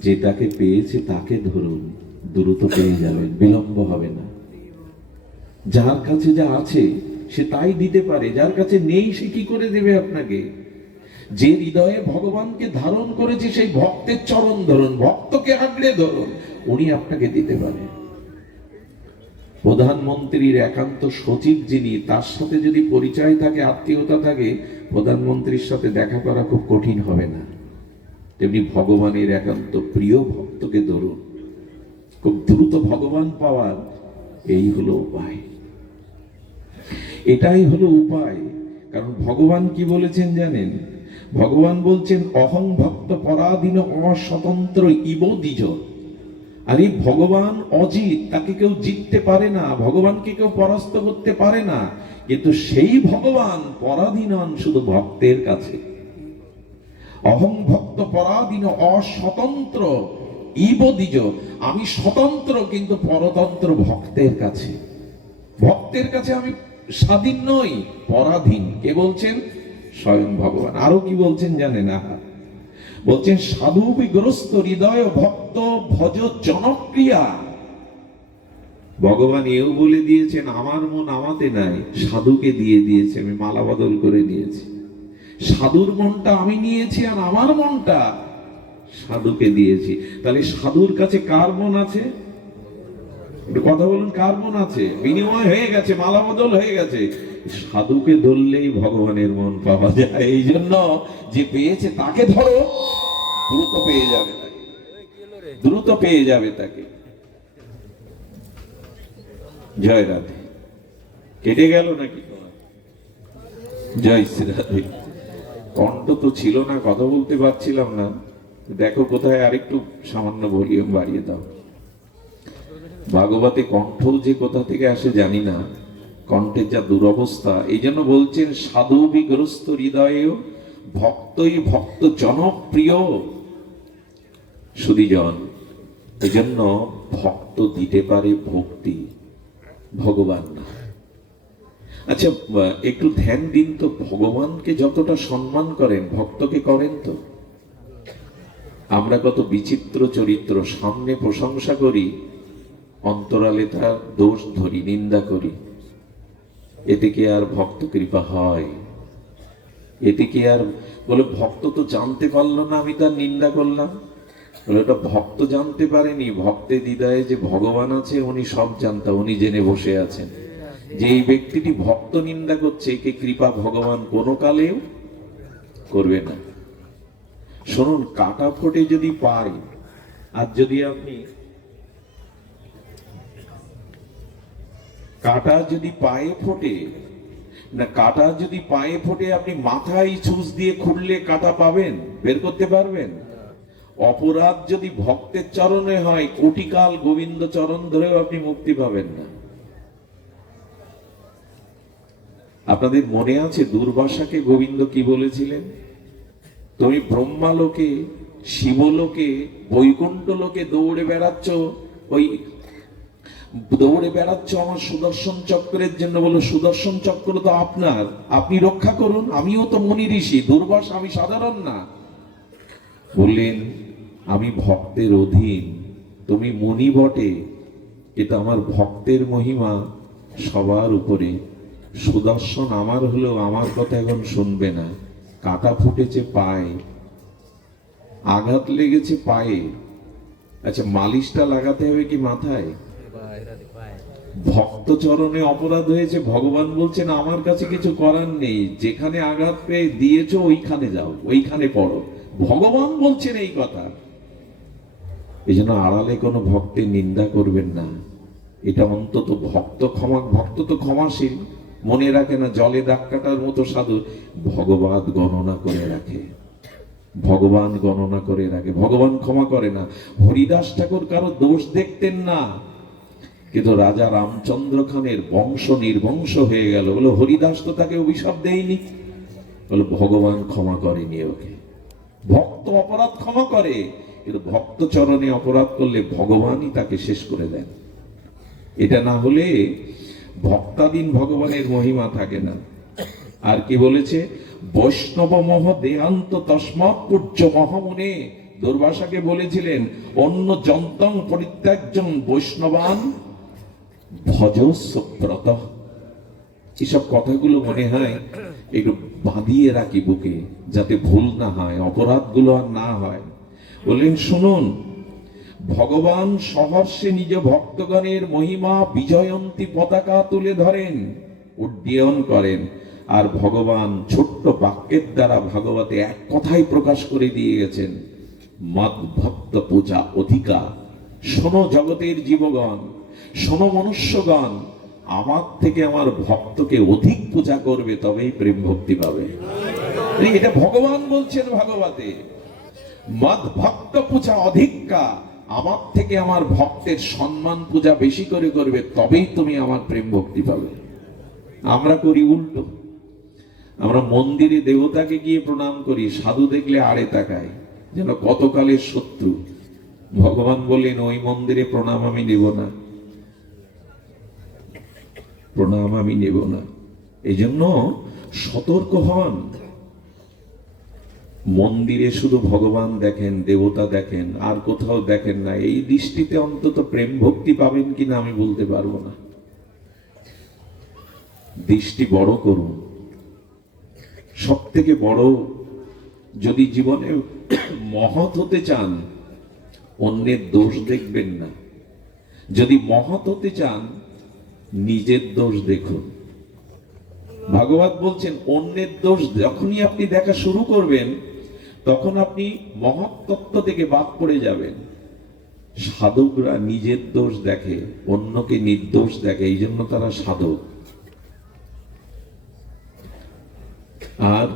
যেটাকে পেয়েছে তাকে ধরুন, দ্রুত পেয়ে যাবেন, বিলম্ব হবে না। যার কাছে যা আছে সে তাই দিতে পারে, যার কাছে নেই সে কি করে দেবে আপনাকে। যে হৃদয়ে ভগবানকে ধারণ করেছে সেই ভক্তের চরণ ধরুন, ভক্তকে আঁকড়ে ধরুন, উনি আপনাকে দিতে পারে। প্রধানমন্ত্রীর একান্ত সচিব যিনি, তার সাথে যদি পরিচয় থাকে, আত্মীয়তা থাকে, প্রধানমন্ত্রীর সাথে দেখা করা খুব কঠিন হবে না। তেমনি ভগবানের একান্ত প্রিয় ভক্তকে ধরুন, খুব দ্রুত ভগবান পাওয়ার এই হলো উপায়। এটাই হলো উপায়। কারণ ভগবান কি বলেছেন জানেন? ভগবান বলছেন অহং ভক্ত পরাধীন অস্বতন্ত্র ইব দ্বিজ। আরে ভগবান অজিত, তাকে কেউ জিততে পারে না, ভগবানকে কেউ পরাস্ত করতে পারে না, কিন্তু সেই ভগবান পরাধীন শুধু ভক্তের কাছে। অহং ভক্ত পরাধীন অস্বতন্ত্র ইব দ্বিজ। আমি স্বতন্ত্র কিন্তু পরতন্ত্র ভক্তের কাছে। ভক্তের কাছে আমি স্বাধীন নই, পরাধীন। কে বলছেন? স্বয়ং ভগবান। আরো কি বলছেন জানেন? বলছেন সাধু বিগ্রস্ত হৃদয় ভক্ত ভজ জনক্রিয়া। ভগবান এও বলে দিয়েছেন আমার মন আমাতে নাই, সাধুকে দিয়ে দিয়েছে, আমি মালা বদল করে নিয়েছি। সাধুর মনটা আমি নিয়েছি আর আমার মনটা সাধুকে দিয়েছি। তাহলে সাধুর কাছে কার মন আছে? একটু কথা বলুন, কার মন আছে? বিনিময় হয়ে গেছে, মালা বদল হয়ে গেছে। সাধুকে ধরলেই ভগবানের মন পাওয়া যায়। এই জন্য যে পেয়েছে তাকে ধরো, দ্রুত পেয়ে যাবে তাকে, দ্রুত পেয়ে যাবে তাকে। জয় রাধে। কেটে গেল নাকি? জয় শ্রী রাধে। কণ্ঠ তো ছিল না, কথা বলতে পারছিলাম না। দেখো কোথায় আরেকটু সামান্য ভলিউম বাড়িয়ে দাও। ভাগবতে কণ্ঠ যে কোথা থেকে আসে জানি না, কণ্ঠের যা দুরবস্থা। এই জন্য বলছেন সাধু বিগ্রস্ত হৃদয়ে ভক্তই ভক্ত জনপ্রিয়। সুধীজন, এই জন্য ভক্ত দিতে পারে ভক্তি, ভগবান না। আচ্ছা, একটু ধ্যান দিন তো, ভগবানকে যতটা সম্মান করেন ভক্তকে করেন তো? আমরা কত বিচিত্র চরিত্র, সামনে প্রশংসা করি, অন্তরালে তার দোষ ধরি, নিন্দা করি। এতে কি আর ভক্ত কৃপা হয়? এতে কি আর বলে ভক্ত তো জানতে পারলো না আমি তার নিন্দা করলাম? বলে ওটা ভক্ত জানতে পারেনি, ভক্তের হৃদয়ে যে ভগবান আছে উনি সব জানতা, উনি জেনে বসে আছেন। যে এই ব্যক্তিটি ভক্ত নিন্দা করছে, একে কৃপা ভগবান কোনো কালেও করবে না। শুনুন, কাটা ফোটে যদি পাই, আর যদি আপনি কাটা যদি পায়ে ফোটে না, কাটা যদি পায়ে ফোটে, আপনি মাথায় ছুঁচ দিয়ে খুঁড়লে কাটা পাবেন? বের করতে পারবেন? অপরাধ যদি ভক্তের চরণে হয়, কোটিকাল গোবিন্দ চরণ ধরেও আপনি মুক্তি পাবেন না। আপনাদের মনে আছে দুর্বাসাকে গোবিন্দ কি বলেছিলেন? তুমি ব্রহ্মালোকে, শিবলোকে, বৈকুণ্ঠ লোকে দৌড়ে বেড়াচ্ছ, ওই দৌড়ে বেড়াচ্ছ আমার সুদর্শন চক্রের জন্য। বলো সুদর্শন চক্র তো আপনার, আপনি রক্ষা করুন। আমিও তো মুনি ঋষি, দুর্বাসা আমি সাধারণ না। বললেন আমি ভক্তের অধীন, তুমি মুনি বটে, কিন্তু আমার ভক্তের মহিমা সবার উপরে। সুদর্শন আমার হলেও আমার কথা এখন শুনবে না। কাটা ফুটেছে পায়ে, আঘাত লেগেছে পায়ে, আচ্ছা মালিশটা লাগাতে হবে কি মাথায়? ভক্ত চরণে অপরাধ হয়েছে, ভগবান বলছেন আমার কাছে কিছু করার নেই, যেখানে আঘাত পেয়ে দিয়েছো ওইখানে যাও, ওইখানে পড়ো। ভগবান বলছেন এই কথা। এই জন্য আড়ালে কোনো ভক্তের নিন্দা করবেন না। এটা অন্তত ভক্ত তো ক্ষমাশীল, মনে রাখে না। জলে দাগ কাটার মতো সাধু, ভগবান গণনা করে রাখে, ভগবান গণনা করে রাখে, ভগবান ক্ষমা করে না। হরিদাস ঠাকুর কারো দোষ দেখতেন না, কিন্তু রাজা রামচন্দ্র খানের বংশ নির্বংশ হয়ে গেল। বলো হরিদাস তো তাকে অভিশাপ দেয়নি, বলো ভগবান ক্ষমা করেনি ওকে। ভক্ত অপরাধ ক্ষমা করে, কিন্তু ভক্ত চরণে অপরাধ করলে ভগবানই তাকে শেষ করে দেন। এটা না হলে ভক্তাধীন ভগবানের মহিমা থাকে না। আর কি বলেছে? বৈষ্ণব মহ দেহান্ত তস্মাৎ পূজ্য মহামুনে। দুর্বাসাকে বলেছিলেন অন্য যন্তং পরিত্যাজ্যং বৈষ্ণবান ভজস্ব্রত। এসব কথাগুলো মনে হয় একটু বাঁধিয়ে রাখি বুকে, যাতে ভুল না হয়, অপরাধগুলো আর না হয়। বললেন শুনুন, ভগবান সহর্ষে নিজ ভক্তগণের মহিমা বিজয়ন্তী পতাকা তুলে ধরেন, উড্ডীয়ন করেন। আর ভগবান ছোট্ট বাক্যের দ্বারা ভাগবতে এক কথাই প্রকাশ করে দিয়ে গেছেন, মদ ভক্ত পূজা অধিকা। শোনো জগতের জীবগণ, শোনো মনুষ্যগণ, আমার থেকে আমার ভক্তকে অধিক পূজা করবে, তবেই প্রেম ভক্তি পাবে। এটা ভগবান বলছেন ভাগবতে, মদ ভক্ত পূজা অধিকা। আমার থেকে আমার ভক্তের সম্মান পূজা বেশি করে করবে, তবেই তুমি আমার প্রেম ভক্তি পাবে। আমরা করি উল্টো। আমরা মন্দিরে দেবতাকে গিয়ে প্রণাম করি, সাধু দেখলে আড়ে তাকায়, যেন কতকালের শত্রু। ভগবান বললেন, ওই মন্দিরে প্রণাম আমি নেব না, প্রণাম আমি নেব না। এই জন্য সতর্ক হন। মন্দিরে শুধু ভগবান দেখেন, দেবতা দেখেন, আর কোথাও দেখেন না। এই দৃষ্টিতে অন্তত প্রেম ভক্তি পাবেন কিনা আমি বলতে পারবো না। দৃষ্টি বড় করুন। সব থেকে বড়, যদি জীবনে মহৎ হতে চান, অন্যের দোষ দেখবেন না। যদি মহৎ হতে চান, নিজের দোষ দেখুন। ভাগবত বলছেন, অন্যের দোষ যখনই আপনি দেখা শুরু করবেন, তখন আপনি মহৎ তত্ত্ব থেকে বাদ পড়ে যাবেন। সাধকরা নিজের দোষ দেখে, অন্যকে নির্দোষ দেখে, এই জন্য তারা সাধক। আর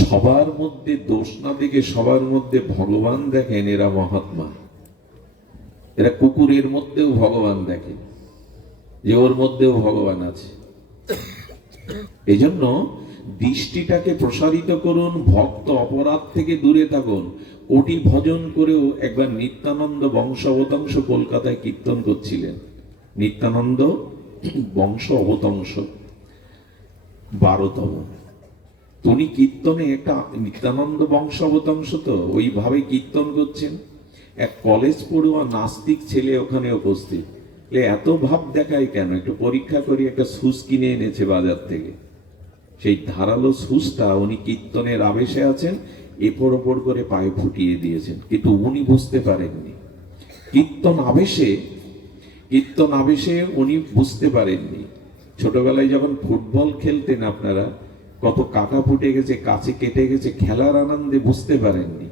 সবার মধ্যে দোষ না দেখে সবার মধ্যে ভগবান দেখেন, এরা মহাত্মা। এরা কুকুরের মধ্যেও ভগবান দেখে, যে ওর মধ্যেও ভগবান আছে। এই জন্য দৃষ্টিটাকে প্রসারিত করুন, ভক্ত অপরাধ থেকে দূরে থাকুন। কোটি ভজন করেও একবার নিত্যানন্দ বংশ অবতংশ কলকাতায় কীর্তন করছিলেন। নিত্যানন্দ বংশ অবতংশ 12তম। উনি কীর্তনে একটা নিত্যানন্দ বংশ অবতংশ, তো ওইভাবে কীর্তন করছেন। এক কলেজ পড়ুয়া নাস্তিক ছেলে ওখানে উপস্থিত। এত ভাব দেখায় কেন? একটু পরীক্ষা করি, একটা সুস কিনে এনেছে বাজার থেকে। সেই ধারালো সুসটা উনি কীর্তনের আবেশে আছেন, এপর ওপর করে পায়ে ফুটিয়ে দিয়েছেন, কিন্তু উনি বুঝতে পারেননি। কীর্তন আবেশে উনি বুঝতে পারেননি। ছোটবেলায় যখন ফুটবল খেলতেন আপনারা, কত কাটা ফুটে গেছে, কাছে কেটে গেছে, খেলার আনন্দে বুঝতে পারেননি।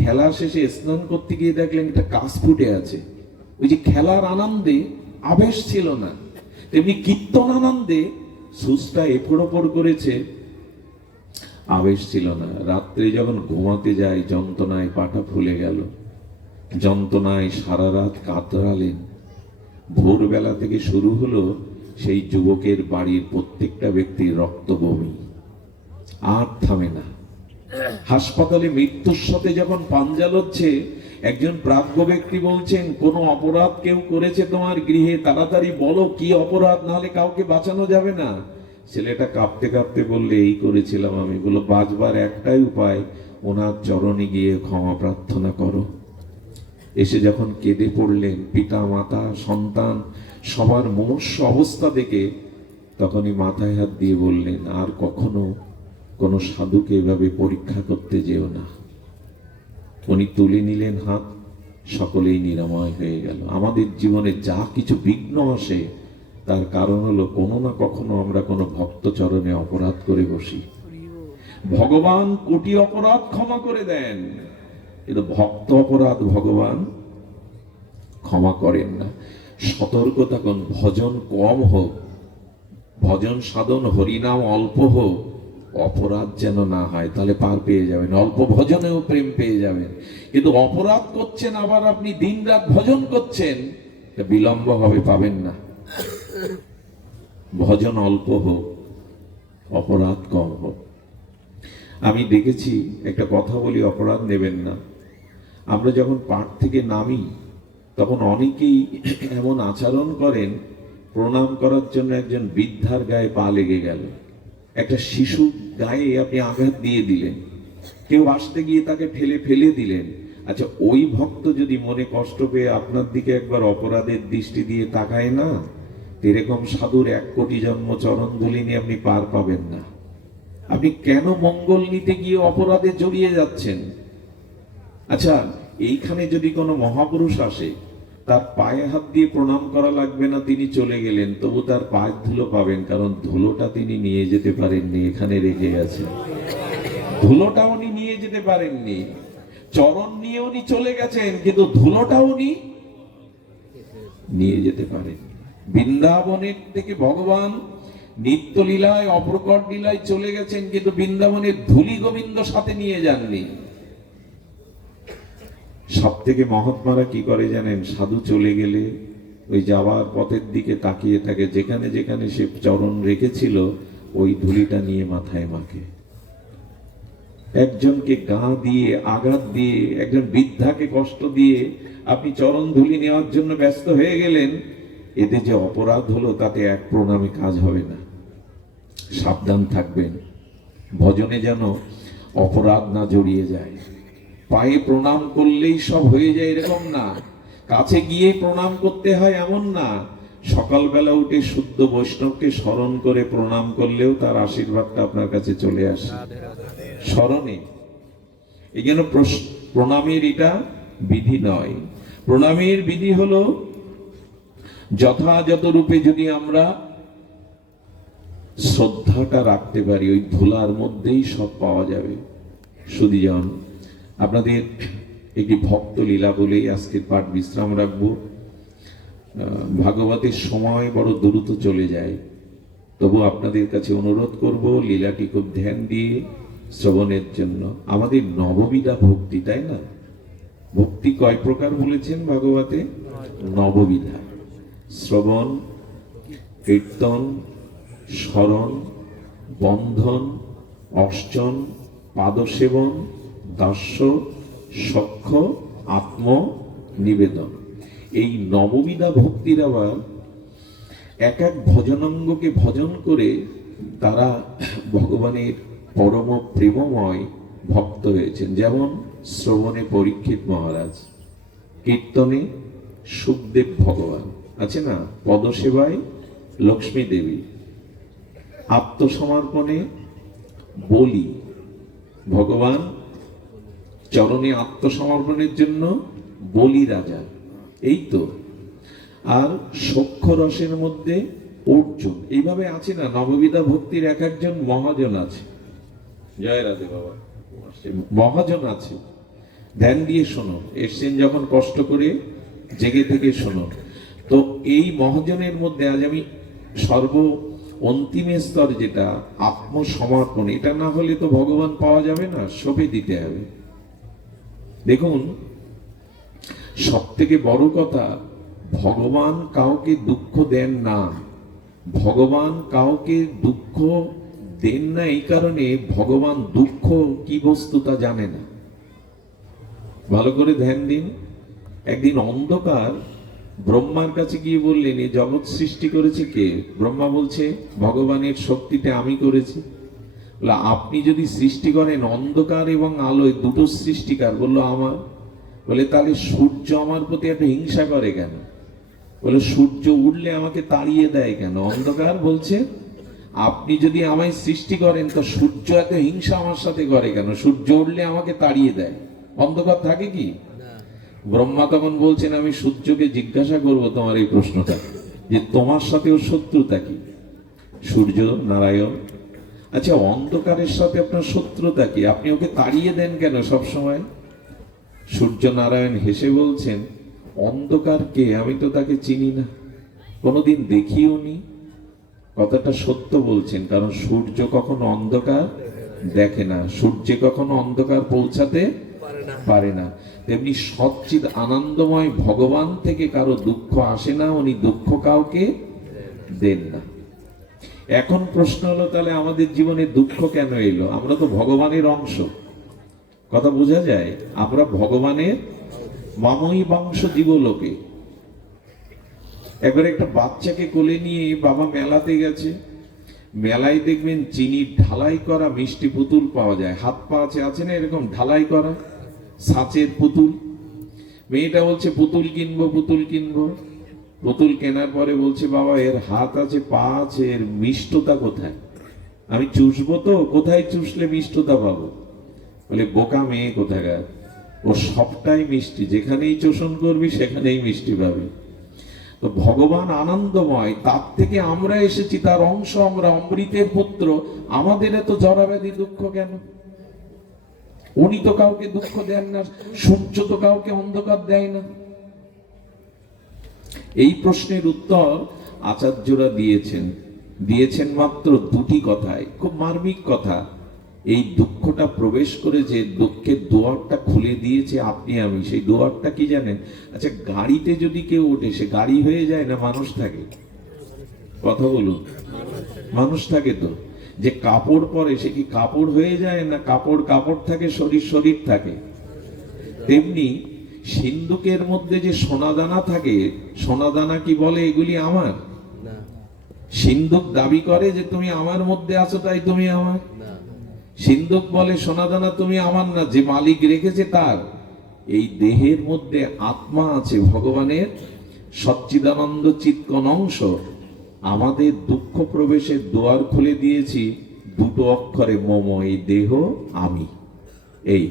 খেলা শেষে স্নান করতে গিয়ে দেখলেন একটা কাছ ফুটে আছে। ওই যে খেলার আনন্দে আবেশ ছিল না, তেমনি কীর্তন আনন্দে সুসটা এপড় ওপড় করেছে, আবেশ ছিল না। রাত্রে যখন ঘুমাতে যায়, যন্ত্রণায় পাটা ফুলে গেল, যন্ত্রণায় সারা রাত কাতরালেন। ভোরবেলা থেকে শুরু হলো সেই যুবকের বাড়ির প্রত্যেকটা ব্যক্তির রক্ত বমি, আর থামে না। হাসপাতালে মৃত্যুর সাথে যখন পাঞ্জা লড়ছে, একজন প্রাজ্ঞ ব্যক্তি বলছেন, কোন অপরাধ কেউ করেছে তোমার গৃহে? তাড়াতাড়ি বলো কি অপরাধ, নাহলে কাউকে বাঁচানো যাবে না। ছেলেটা কাঁপতে কাঁপতে বললে, এই করেছিলাম আমি। বলো, বাঁচবার একটাই উপায়, ওনার চরণে গিয়ে ক্ষমা প্রার্থনা করো। এসে যখন কেঁদে পড়লেন, পিতা মাতা সন্তান সবার মনুষ্য অবস্থা দেখে, তখনই মাথায় হাত দিয়ে বললেন, আর কখনো কোন সাধুকে এভাবে পরীক্ষা করতে যেও না। উনি তুলে নিলেন হাত, সকলেই নিরাময় হয়ে গেল। আমাদের জীবনে যা কিছু বিঘ্ন আসে, তার কারণ হলো কোনো না কখনো আমরা কোনো ভক্ত চরণে অপরাধ করে বসি। ভগবান কোটি অপরাধ ক্ষমা করে দেন, কিন্তু ভক্ত অপরাধ ভগবান ক্ষমা করেন না। সতর্ক থাকুন, ভজন কম হোক, ভজন সাধন হরিনাম অল্প হোক, অপরাধ যেন না হয়, তাহলে পার পেয়ে যাবেন। অল্প ভজনেও প্রেম পেয়ে যাবেন। কিন্তু অপরাধ করছেন, আবার আপনি দিনরাত ভজন করছেন, বিলম্ব হবে, পাবেন না। ভজন অল্প হোক, অপরাধ কম হোক। আমি দেখেছি, একটা কথা বলি, অপরাধ নেবেন না। আমরা যখন পাঠ থেকে নামি, তখন অনেকেই এমন আচরণ করেন, প্রণাম করার জন্য একজন বৃদ্ধার গায়ে পা লেগে গেল, একটা শিশু গায়ে আপনি আঘাত দিয়ে দিলেন, কেউ আসতে গিয়ে তাকে ঠেলে ফেলে দিলেন। আচ্ছা, ওই ভক্ত যদি মনে কষ্ট পেয়ে আপনার দিকে একবার অপরাধের দৃষ্টি দিয়ে তাকায় না, এরকম সাধুর 1 কোটি জন্ম চরণ ধুলি নিয়ে আপনি পার পাবেন না। আপনি কেন মঙ্গল নিতে গিয়ে অপরাধে জড়িয়ে যাচ্ছেন? আচ্ছা, এইখানে যদি কোনো মহাপুরুষ আসে, তার পায়ে হাত দিয়ে প্রণাম করা লাগবে না, তিনি চলে গেলেন, তবু তার পায়ের ধুলো পাবেন, কারণ ধুলোটা তিনি নিয়ে যেতে পারেননি, এখানে রেখে গেছে। ধুলোটা উনি নিয়ে যেতে পারেননি, চরণ নিয়ে উনি চলে গেছেন, কিন্তু ধুলোটা উনি নিয়ে যেতে পারেন। বৃন্দাবনের থেকে ভগবান নিত্য লীলায়, অপ্রকট লীলায় চলে গেছেন, কিন্তু বৃন্দাবনের ধুলি গোবিন্দ সাথে নিয়ে যাননি। সব থেকে মহাত্মারা কি করে জানেন? সাধু চলে গেলে ওই যাওয়ার পথের দিকে তাকিয়ে থাকে, যেখানে যেখানে সে চরণ রেখেছিল ওই ধুলিটা নিয়ে মাথায় মাখে। একজনকে গা দিয়ে, আঘাত দিয়ে, একজন বৃদ্ধাকে কষ্ট দিয়ে আপনি চরণ ধুলি নেওয়ার জন্য ব্যস্ত হয়ে গেলেন, এতে যে অপরাধ হলো তাতে এক প্রণামে কাজ হবে না। সাবধান থাকবেন, ভজনে যেন অপরাধ না জড়িয়ে যায়। পায়ে প্রণাম করলেই সব হয়ে যায় এরকম না, কাছে গিয়ে প্রণাম করতে হয় এমন না। সকালবেলা উঠে শুদ্ধ বৈষ্ণবকে স্মরণ করে প্রণাম করলেও তার আশীর্বাদটা আপনার কাছে চলে আসে স্মরণে। এই জন্য প্রণামের এটা বিধি নয়। প্রণামের বিধি হলো যথাযথ রূপে যদি আমরা শ্রদ্ধাটা রাখতে পারি, ওই ধুলার মধ্যেই সব পাওয়া যাবে। সুধীজন, আপনাদের একটি ভক্ত লীলা বলেই আজকের পাঠ বিশ্রাম রাখবো। ভাগবতের সময় বড় দ্রুত চলে যায়, তবু আপনাদের কাছে অনুরোধ করব লীলাটি খুব ধ্যান দিয়ে শ্রবণের জন্য। আমাদের নববিধা ভক্তি, তাই না? ভক্তি কয় প্রকার বলেছেন ভাগবতে? নববিধা। শ্রবণ, কীর্তন, স্মরণ, বন্ধন, অর্চন, পাদসেবন, দাস্য, সখ্য, আত্ম নিবেদন। এই নববিধা ভক্তির আবার এক এক ভজনাঙ্গকে ভজন করে তারা ভগবানের পরম প্রেমময় ভক্ত হয়েছেন। যেমন শ্রবণে পরীক্ষিত মহারাজ, কীর্তনে সুখদেব ভগবান আছে না, পদসেবায় লক্ষ্মী দেবী, আত্মসমর্পণে বলি ভগবান, চরণে আত্মসমর্পণের জন্য বলি রাজা, এই তো। আর সখ্য রসের মধ্যে অর্জুন। এইভাবে আছে না, নববিধা ভক্তির এক একজন মহাজন আছে। জয় রাধে বাবা, মহাজন আছে। ধ্যান দিয়ে শোনো, এসছেন যখন কষ্ট করে জেগে থেকে শোনো। তো এই মহাজনের মধ্যে আজ আমি সর্ব অন্তিম স্তর যেটা আত্মসমর্পণ, এটা না হলে তো ভগবান পাওয়া যাবে না, সঁপে দিতে হবে। দেখুন, সব থেকে বড় কথা, ভগবান কাউকে দুঃখ দেন না। ভগবান কাউকে দুঃখ দেন না এই কারণে, ভগবান দুঃখ কি বস্তু তা জানে না। ভালো করে ধ্যান দিন। একদিন অন্ধকার ব্রহ্মার কাছে গিয়ে বললেন, এই জগৎ সৃষ্টি করেছে কে? ব্রহ্মা বলছে, ভগবানের শক্তিতে আমি করেছি। বলে, আপনি যদি সৃষ্টি করেন, অন্ধকার এবং আলোয় দুটো সৃষ্টিকার। বললো, আমার। বলে, তাহলে সূর্য আমার প্রতি এত হিংসা করে কেন? বলে, সূর্য উঠলে আমাকে তাড়িয়ে দেয় কেন? অন্ধকার বলছে, আপনি যদি আমায় সৃষ্টি করেন তো সূর্য এত হিংসা আমার সাথে করে কেন? সূর্য উঠলে আমাকে তাড়িয়ে দেয়, অন্ধকার থাকে কি? ব্রহ্মা তখন বলছেন, আমি সূর্যকে জিজ্ঞাসা করব তোমার এই প্রশ্নটা, যে তোমার সাথে ওর শত্রুতা কি? সূর্য নারায়ণ, আচ্ছা অন্ধকারের সাথে আপনার শত্রুতা কি? আপনি ওকে তাড়িয়ে দেন কেন সব সময়? সূর্য নারায়ণ হেসে বলছেন, অন্ধকার কে? আমি তো তাকে চিনি না, কোনোদিন দেখিও নি। কথাটা সত্য বলছেন, কারণ সূর্য কখনো অন্ধকার দেখে না, সূর্যে কখনো অন্ধকার পৌঁছাতে পারে না। তেমনি সচ্চিদ আনন্দময় ভগবান থেকে কারো দুঃখ আসে না, উনি দুঃখ কাউকে দেন না। এখন প্রশ্ন হলো, তাহলে আমাদের জীবনে দুঃখ কেন এলো? আমরা তো ভগবানের অংশ, কথা বোঝা যায়? আমরা ভগবানের মাময়ী বংশ জীবলোকে। একবার একটা বাচ্চাকে কোলে নিয়ে বাবা মেলাতে গেছে। মেলায় দেখবেন চিনির ঢালাই করা মিষ্টি পুতুল পাওয়া যায়, হাত পা আছে না এরকম ঢালাই করা ছাঁচের পুতুল। মেয়েটা বলছে, পুতুল কিনবো, পুতুল কিনবো। পুতুল কেনার পরে বলছে, বাবা এর হাত আছে, পা আছে, এর মিষ্টতা কোথায়? আমি চুষবো তো, কোথায় চুষলে মিষ্টতা পাবো? বলে, বোকা মেয়ে কোথাকার, ও সবটাই মিষ্টি, যেখানেই চোষণ করবি সেখানেই মিষ্টি পাবি। তো ভগবান আনন্দময়, তার থেকে আমরা এসেছি, তার অংশ আমরা, অমৃতের পুত্র। আমাদের এত জরাব্যাধি দুঃখ কেন? উনি তো কাউকে দুঃখ দেন না, সূর্য তো কাউকে অন্ধকার দেয় না। এই প্রশ্নের উত্তর আচার্যরা দিয়েছেন মাত্র দুটি কথায়, খুব মার্মিক কথা। এই দুঃখটা প্রবেশ করে যে দুঃখের দুয়ারটা খুলে দিয়েছে আপনি আমি, সেই দুয়ারটা কি জানেন? আচ্ছা, গাড়িতে যদি কেউ ওঠে সে গাড়ি হয়ে যায় না মানুষ থাকে? কথা বলুন, মানুষ থাকে তো। যে কাপড় পরে সে কি কাপড় হয়ে যায় না কাপড় কাপড় থাকে, শরীর শরীর থাকে? তেমনি সিন্ধুকের মধ্যে যে সোনাদানা থাকে, সোনাদানা কি বলে এগুলি আমার? সিন্ধুক দাবি করে যে তুমি আমার মধ্যে আছো তাই তুমি আমার। সিন্ধুক বলে সোনাদানা তুমি আমার না, যে মালিক রেখেছে তার। এই দেহের মধ্যে আত্মা আছে, ভগবানের সচ্চিদানন্দ চিৎকন অংশ। আমাদের দুঃখ প্রবেশের দ্বার খুলে দিয়েছি দুটো অক্ষরে, মম, এই দেহ আমি। এই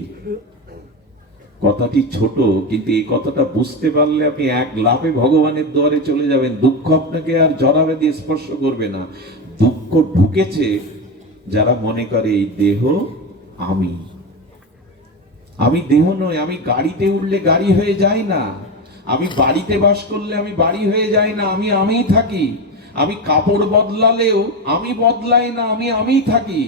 কথাটি ছোট, কিন্তু এই কথাটা বুঝতে পারলে আপনি এক লাফে ভগবানের দ্বারে চলে যাবেন। দুঃখ আপনাকে আর জড়াবেদি স্পর্শ করবে না। দুঃখ ঢুকেছে যারা মনে করে এই দেহ আমি। আমি দেহ নই। আমি গাড়িতে উঠলে গাড়ি হয়ে যায় না, আমি বাড়িতে বাস করলে আমি বাড়ি হয়ে যাই না, আমি আমিই থাকি। আমি কাপড় বদলালেও আমি বদলাই না, আমি আমিই থাকি।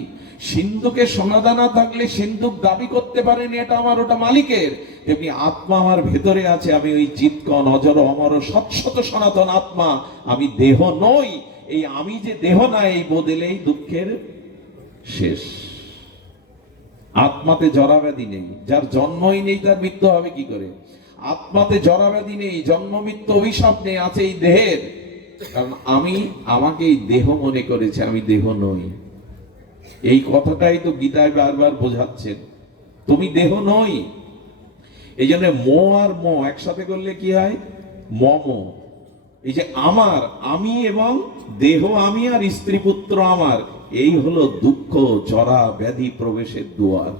সিন্ধুকে সোনাদানা থাকলে সিন্ধুক দাবি করতে পারেনি এটা আমার, ওটা মালিকের। তেমনি আত্মা আমার ভেতরে আছে, আমি ওই চিৎকন অজর অমর সৎসত সনাতন আত্মা। আমি দেহ নই। এই আমি যে দেহ না, এই বদলেই দুঃখের শেষ। আত্মাতে জরাব্যাধি নেই, যার জন্মই নেই তার মৃত্যু হবে কি করে? আত্মাতে জরাব্যাধি নেই, জন্ম মৃত্যু অভিশাপ নেই, আছে এই দেহের। কারণ আমি আমাকে এই দেহ মনে করেছে, আমি দেহ নই। এই কথাটাই তো গীতায় বারবার বোঝাচ্ছেন, তুমি দেহ নই। এই জন্য মো আর মো একসাথে করলে কি হয়? মম। এই যে আমার, আমি এবং দেহ আমি আর স্ত্রী পুত্র আমার, এই হলো দুঃখ জরা ব্যাধি প্রবেশের দুয়ার।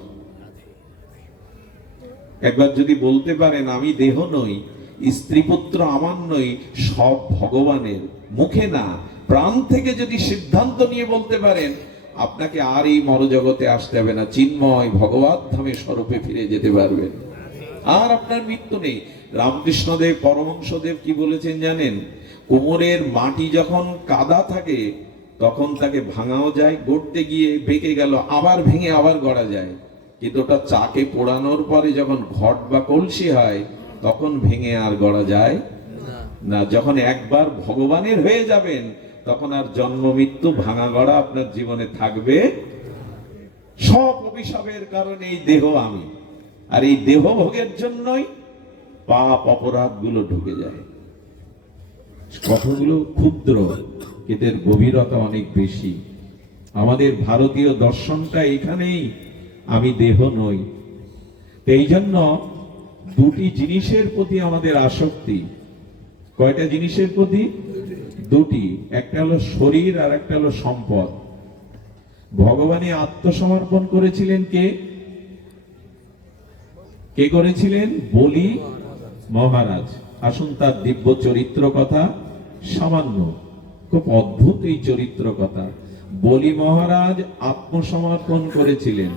একবার যদি বলতে পারেন আমি দেহ নই, স্ত্রী পুত্র আমার নই, সব ভগবানের, মুখে না প্রাণ থেকে যদি সিদ্ধান্ত নিয়ে বলতে পারেন, আপনাকে আর এই মরজগতে আসতে হবে না, চিন্ময় ভগবত ধামে স্বরূপে ফিরে যেতে পারবেন, আর আপনার মৃত্যু নেই। রামকৃষ্ণদেব পরমহংসদেব কি বলেছেন জানেন? কোমরের মাটি যখন কাদা থাকে তখন তাকে ভাঙাও যায়, গড়তে গিয়ে বেঁকে গেল, আবার ভেঙে আবার গড়া যায়। কিন্তু ওটা চাকে পোড়ানোর পরে যখন ঘট বা কলসি হয় তখন ভেঙে আর গড়া যায় না। যখন একবার ভগবানের হয়ে যাবেন তখন আর জন্ম মৃত্যু ভাঙা গড়া আপনার জীবনে থাকবে। সব অভিশাপের কারণে এই দেহ আমি, আর এই দেহ ভোগের জন্যই পাপ অপরাধ গুলো ঢুকে যায়। কথাগুলো ক্ষুদ্র, এদের গভীরতা অনেক বেশি। আমাদের ভারতীয় দর্শনটা এখানেই, আমি দেহ নই। এই জন্য দুটি জিনিসের প্রতি আমাদের আসক্তি। কয়টা জিনিসের প্রতি? দুটি। একটা হলো শরীর আর একটা হলো সম্পদ। ভগবানে আত্মসমর্পণ করেছিলেন কে? কে করেছিলেন? বলি মহারাজ। আসুন তার দিব্য চরিত্র কথা সামান্য, খুব অদ্ভুত এই চরিত্র কথা। বলি মহারাজ আত্মসমর্পণ করেছিলেন।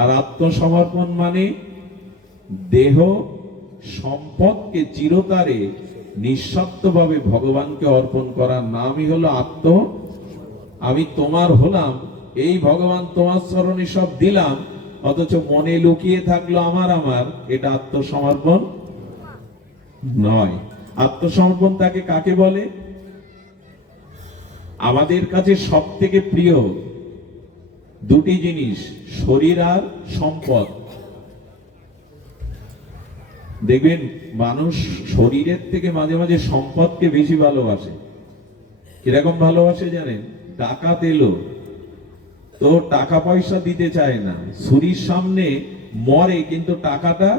আর আত্মসমর্পণ মানে দেহ সম্পদকে চিরতরে নিঃস্বার্থভাবে ভগবানকে অর্পণ করার নামই হলো আত্ম। আমি তোমার হলাম, এই ভগবান তোমার চরণে সব দিলাম, অথচ মনে লুকিয়ে থাকলো আমার আমার, এটা আত্মসমর্পণ নয়। আত্মসমর্পণ তাকে কাকে বলে? আমাদের কাছে সব থেকে প্রিয় দুটি জিনিস, শরীর আর সম্পদ। দেখবেন মানুষ শরীরের থেকে মাঝে মাঝে সম্পদকে বেশি ভালোবাসে। কিরকম ভালোবাসে জানেন? ডাকাত এলো তো টাকা পয়সা দিতে চায় না, ছুরির সামনে মরে, কিন্তু টাকাটা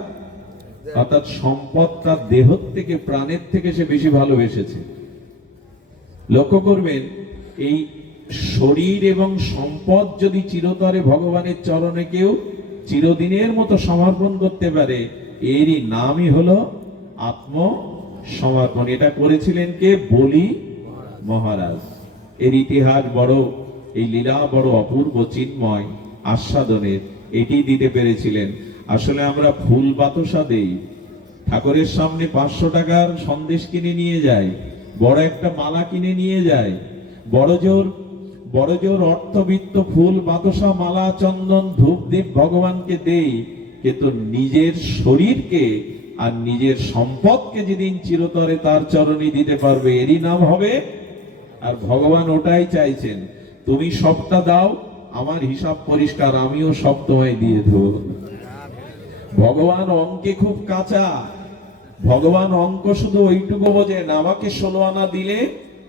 অর্থাৎ সম্পদ তার দেহ থেকে, প্রাণের থেকে সে বেশি ভালোবেসেছে। লক্ষ্য করবেন, এই শরীর এবং সম্পদ যদি চিরতরে ভগবানের চরণে কেউ চিরদিনের মতো সমর্পণ করতে পারে, এরই নামই হলো আত্মসমর্পণ। এটা করেছিলেন কে? বলি মহারাজ। এর ইতিহাস বড়, এই লীলা বড় অপূর্ব, চিন্ময়, আস্বাদনের। এটি দিতে পেরেছিলেন। আসলে আমরা ফুল বাতাসা দেই, ঠাকুরের সামনে 500 টাকার সন্দেশ কিনে নিয়ে যাই, বড় একটা মালা কিনে নিয়ে যাই, বড় জোর অর্থবিত্ত ফুল বাতাসা মালা চন্দন ধূপ দীপ ভগবানকে দেই, কিন্তু নিজের শরীরকে আর নিজের সম্পদকে যেদিন চিরতরে তার চরণে দিতে পারবে, এরই নাম হবে। আর ভগবান ওটাই চাইছেন, তুমি সবটা দাও, আমার হিসাব পরিষ্কার, আমিও সব তোমায় দিয়ে দেবো। ভগবান অঙ্কে খুব কাঁচা। ভগবান অঙ্ক শুধু ওইটুকু বোঝেন, আমাকে 16 আনা দিলে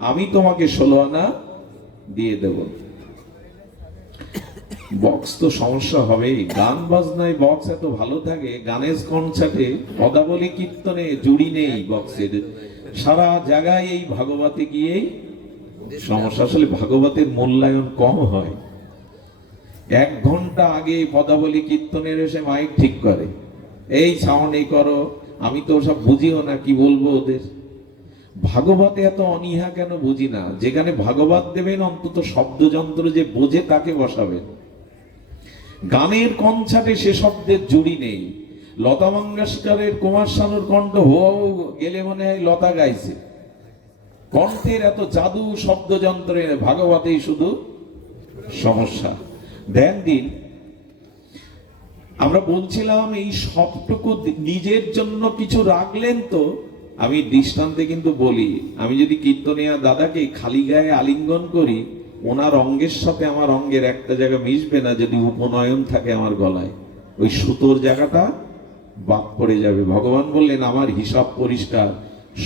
আমি তোমাকে 16 আনা দিয়ে দেব। বক্স তো সমস্যা হবেই। গান বাজনায় বক্স এত ভালো থাকে, গানের কনসার্টে পদাবলী কীর্তনে জুড়ি নেই বক্সের। সারা জায়গায় এই ভাগবতে গিয়েই সমস্যা। আসলে ভাগবতের মূল্যায়ন কম হয়। 1 ঘন্টা আগে পদাবলী কীর্তনের এসে মাইক ঠিক করে, এই সাউন্ড এই করো। আমি তো সব বুঝিও না, কি বলবো ওদের। ভাগবতে এত অনীহা কেন বুঝি না। যেখানে ভাগবত দেবেন অন্তত শব্দযন্ত্র যে বোঝে তাকে বসাবেন। গানের কনসার্টে সে শব্দের জুড়ি নেই। লতা মঙ্গেশকরের কুমার শানুর কণ্ঠ হো গেলে মনে হয় লতা গাইছে। কণ্ঠের এত জাদু শব্দযন্ত্রের, ভাগবতেই শুধু সমস্যা। ধ্যান দিন, আমরা বলছিলাম এই সবটুকু নিজের জন্য কিছু রাখলেন তো। আমি দৃষ্টান্তে কিন্তু বলি, আমি যদি কীর্তনিয়া দাদাকে খালি গায়ে আলিঙ্গন করি, ওনার অঙ্গের সাথে আমার অঙ্গের একটা জায়গা মিশবে না। যদি উপনয়ন থাকে আমার গলায়, ওই সুতোর জায়গাটা বাদ পড়ে যাবে। ভগবান বললেন, আমার হিসাব পরিষ্কার,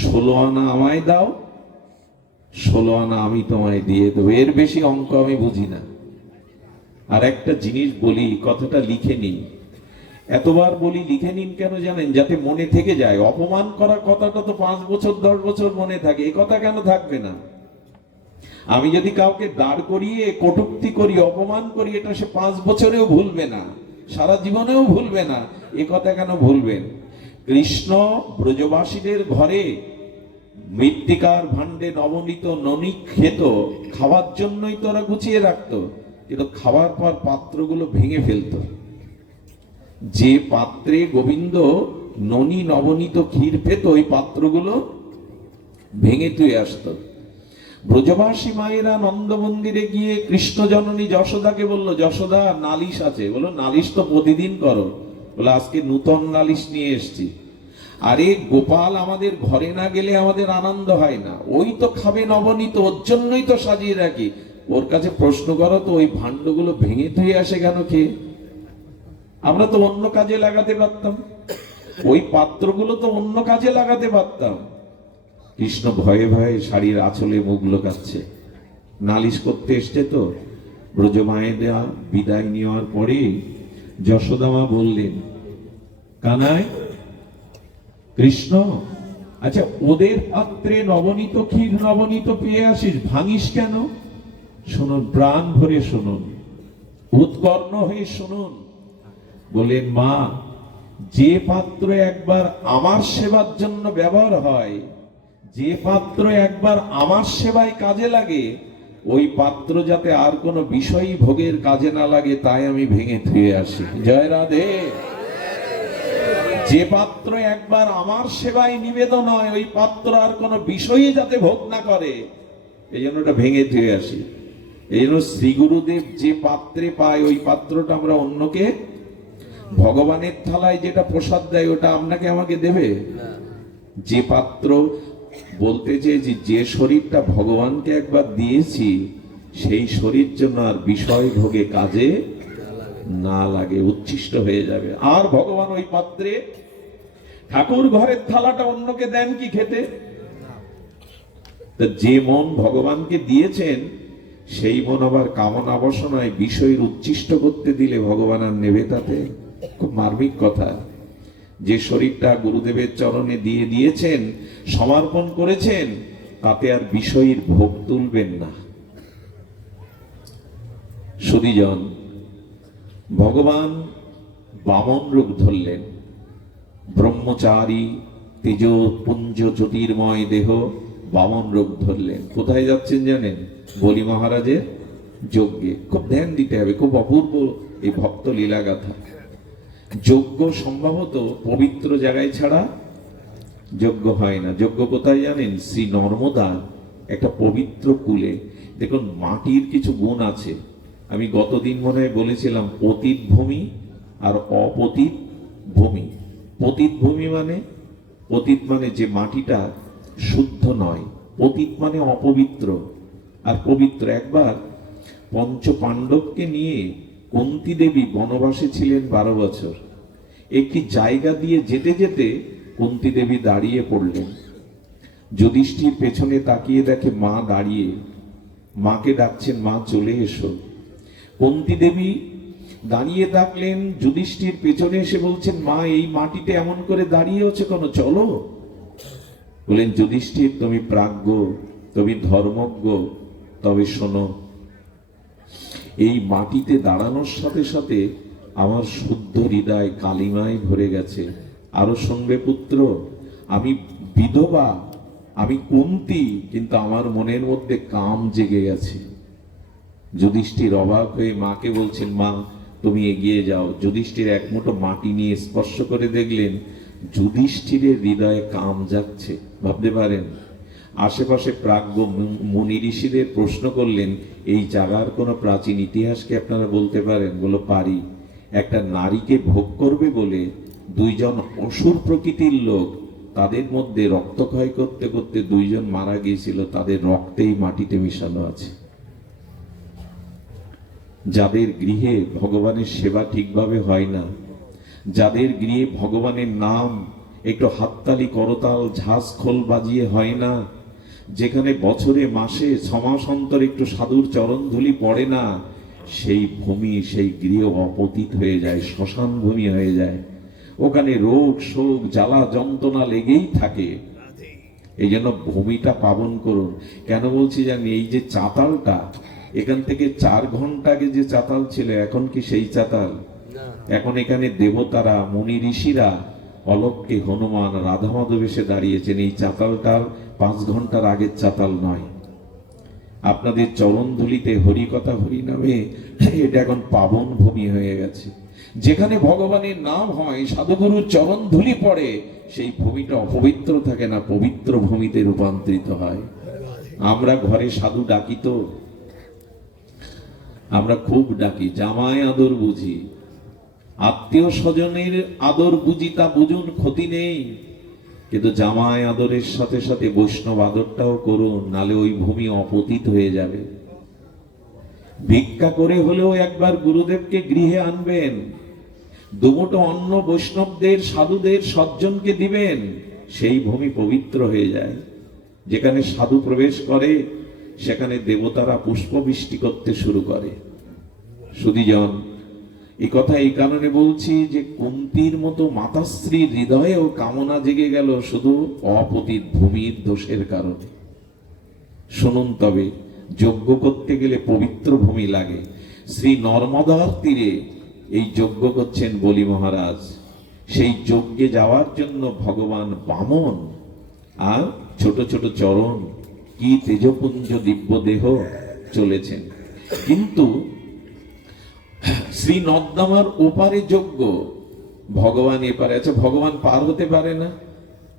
16 আনা আমায় দাও, 16 আনা আমি তোমায় দিয়ে দেবো। এর বেশি অঙ্ক আমি বুঝি না। আর একটা জিনিস বলি, কথাটা লিখে নিন। এতবার বলি লিখে নিন কেন জানেন? যাতে মনে থেকে যায়। অপমান করা কথাটা তো 5 বছর 10 বছর মনে থাকে, এই কথা কেন থাকবে না? আমি যদি কাউকে দাঁড় করিয়ে কটূক্তি করি, অপমান করি, এটা সে 5 বছরেও ভুলবে না, সারা জীবনেও ভুলবে না। এ কথা কেন ভুলবেন? কৃষ্ণ ব্রজবাসীদের ঘরে মৃত্তিকার ভাণ্ডে নবনীত ননি খেত, খাওয়ার জন্যই তোরা গুছিয়ে রাখতো, কিন্তু খাওয়ার পর পাত্রগুলো ভেঙে ফেলতো। যে পাত্রে গোবিন্দ ননি নবনীত ক্ষীর পেত, ওই পাত্রগুলো ভেঙে তুই আসতো। ব্রজবাসী মায়েরা নন্দ মন্দিরে গিয়ে কৃষ্ণ জননী যশোদাকে বলল, যশোদা নালিশ আছে। বলো, নালিশ তো প্রতিদিন করো। বলে, আজকে নূতন নালিশ নিয়ে এসছি। আরে গোপাল আমাদের ঘরে না গেলে আমাদের আনন্দ হয় না। ওই তো খাবে নবনীত, ওর জন্যই তো সাজিয়ে রাখি। ওর কাছে প্রশ্ন করো তো, ওই ভাণ্ডগুলো ভেঙে তুই আসে কেন খেয়ে? আমরা তো অন্য কাজে লাগাতে পারতাম, ওই পাত্রগুলো তো অন্য কাজে লাগাতে পারতাম। কৃষ্ণ ভয়ে ভয়ে শাড়ির আঁচলে মুখ লুকাচ্ছে। নালিশ করতে এসছে তো। ব্রজমায়েরা বিদায় নেওয়ার পরে যশোদা মা বললেন, কানাই, কৃষ্ণ, আচ্ছা ওদের পাত্রে নবনীত ক্ষীর নবনীত পেয়ে আসিস, ভাঙিস কেন? শুনুন, প্রাণ ভরে শুনুন, উৎকর্ণ হয়ে শুনুন। বলেন, মা, যে পাত্র একবার আমার সেবার জন্য ব্যবহার হয়, যে পাত্র একবার আমার সেবায় কাজে লাগে, ওই পাত্র যাতে আর কোনো বিষয়ী ভোগের কাজে না লাগে, তাই আমি ভেঙে ধুয়ে আসি। জয় রাধে। যে পাত্র একবার আমার সেবায় নিবেদন হয়, ওই পাত্র আর কোনো বিষয়ই যাতে ভোগ না করে, এই জন্য ওটা ভেঙে ধুয়ে আসি। এই জন্য শ্রী গুরুদেব যে পাত্রে পায়, ওই পাত্রটা আমরা অন্যকে, ভগবানের থালায় যেটা প্রসাদ দেয়, ওটা আপনাকে আমাকে দেবে? যে পাত্র, বলতে চেয়েছি, যে শরীরটা ভগবানকে একবার দিয়েছি, সেই শরীর জন্য আর বিষয় ভোগে কাজে না লাগে, উচ্ছিষ্ট হয়ে যাবে। আর ভগবান ওই পাত্রে, ঠাকুর ঘরের থালাটা অন্যকে দেন কি খেতে? যে মন ভগবানকে দিয়েছেন, সেই মন আবার কামনা বাসনায় বিষয়ের উচ্ছিষ্ট করতে দিলে ভগবান আর নেবে তাতে? খুব মার্মিক কথা। যে শরীরটা গুরুদেবের চরণে দিয়ে দিয়েছেন, সমর্পণ করেছেন, তাতে আর বিষয়ের ভোগ তুলবেন না। সুধীজন, ভগবান বামন রূপ ধরলেন। ব্রহ্মচারী তেজপুঞ্জ জ্যোতির্ময় দেহ বামন রূপ ধরলেন। কোথায় যাচ্ছেন জানেন? বলি মহারাজের যজ্ঞে। খুব ধ্যান দিতে হবে, খুব অপূর্ব এই ভক্ত লীলাগাথা। যজ্ঞ সম্ভবত পবিত্র জায়গায় ছাড়া যজ্ঞ হয় না। যজ্ঞ কোথায় জানেন? শ্রী নর্মদা একটা পবিত্র কূলে। দেখুন, মাটির কিছু গুণ আছে। আমি গতদিন মনে হয় বলেছিলাম পতিত ভূমি আর অপতিত ভূমি। পতিত ভূমি মানে, পতিত মানে যে মাটিটা শুদ্ধ নয়, পতিত মানে অপবিত্র আর পবিত্র। একবার পঞ্চ পাণ্ডবকে নিয়ে কুন্তী দেবী বনবাসে ছিলেন 12 বছর। একটি জায়গা দিয়ে যেতে যেতে কুন্তী দেবী দাঁড়িয়ে পড়লেন। যুধিষ্ঠির পেছনে তাকিয়ে দেখে মা দাঁড়িয়ে, মাকে ডাকছেন, মা চলে এসো। কুন্তী দেবী দাঁড়িয়ে থাকলেন, যুধিষ্ঠির পেছনে এসে বলছেন, মা এই মাটিতে এমন করে দাঁড়িয়ে হচ্ছে কেন, চলো। বলেন, যুধিষ্ঠির তুমি প্রাজ্ঞ, তুমি ধর্মজ্ঞ, তবে শোনো, এই মাটিতে দাঁড়ানোর সাথে সাথে আমার শুদ্ধ হৃদয় কালিমায় ভরে গেছে। আরো শুনবে পুত্র, আমি বিধবা, আমি কুন্তী, কিন্তু আমার মনের মধ্যে কাম জেগে গেছে। যুধিষ্ঠির অবাক হয়ে মাকে বলছেন, মা তুমি এগিয়ে যাও। যুধিষ্ঠির এক মুঠো মাটি নিয়ে স্পর্শ করে দেখলেন যুধিষ্ঠিরের হৃদয়ে কাম জাগছে। ভাবতে পারেন? আশেপাশে প্রাজ্ঞ মুনি ঋষিদের প্রশ্ন করলেন, এই জায়গার কোনো প্রাচীন ইতিহাস কি আপনারা বলতে পারেন? বলো, পারি। একটা নারীকে ভোগ করবে বলে দুইজন অসুর প্রকৃতির লোক, তাদের মধ্যে রক্তক্ষয় করতে করতে দুইজন মারা গিয়েছিল, তাদের রক্তেই মাটিতে মিশানো আছে। যাদের গৃহে ভগবানের সেবা ঠিকভাবে হয় না, যাদের গৃহে ভগবানের নাম একটু হাততালি করতাল ঝাঁস খোল বাজিয়ে হয় না, যেখানে বছরে মাসে 6 মাস অন্তর একটু সাধুর চরণ ধুলি পড়ে না, সেই ভূমি, সেই গৃহ অপতিত হয়ে যায়, শ্মশান ভূমি হয়ে যায়। ওখানে রোগ শোক জ্বালা যন্ত্রণা লেগেই থাকে। এই জন্য ভূমিটা পাবন করুন। কেন বলছি জানি? এই যে চাতালটা, এখান থেকে 4 ঘন্টা আগে যে চাতাল ছিল, এখন কি সেই চাতাল? এখন এখানে দেবতারা মুনি ঋষিরা অলক্ষ্যে হনুমান রাধা মাধব এসে দাঁড়িয়েছেন। এই চাতালটার 5 ঘন্টার আগের চাতাল নয়। আপনাদের চরণ ধুলিতে হরিকথা হরি নামে এটা এখন পাবন ভূমি হয়ে গেছে। যেখানে ভগবানের নাম হয়, সাধুগুরুর চরণ ধুলি পড়ে, সেই ভূমিটা অপবিত্র থাকে না, পবিত্র ভূমিতে রূপান্তরিত হয়। আমরা ঘরে সাধু ডাকি তো, আমরা খুব ডাকি, জামাই আদর বুঝি, আত্মীয় স্বজনের আদর বুঝি, তা বুঝুন, ক্ষতি নেই। কিন্তু জামাই আদরের সাথে সাথে বৈষ্ণব আদরটাও করুন, নালে ওই ভূমি অপতিত হয়ে যাবে। ভিক্ষা করে হলেও একবার গুরুদেবকে গৃহে আনবেন, দুমুঠো অন্ন বৈষ্ণবদের সাধুদের সজ্জনকে দিবেন, সেই ভূমি পবিত্র হয়ে যায়। যেখানে সাধু প্রবেশ করে সেখানে দেবতারা পুষ্পবৃষ্টি করতে শুরু করে। সুধীজন, এই কথা এই কারণে বলছি যে কুন্তীর মতো মাতাশ্রীর হৃদয়েও কামনা জেগে গেল শুধু অপতিত ভূমির দোষের কারণে। শুনুন, তবে যজ্ঞ করতে গেলে পবিত্র ভূমি লাগে। শ্রী নর্মদার তীরে এই যজ্ঞ করছেন বলি মহারাজ। সেই যজ্ঞে যাওয়ার জন্য ভগবান বামন আর ছোট ছোট চরণ, কি তেজপুঞ্জ দিব্য দেহ চলেছেন। কিন্তু শ্রী নর্মদার ওপারে যজ্ঞ, ভগবান এপারে আছে। ভগবান পার হতে পারে না,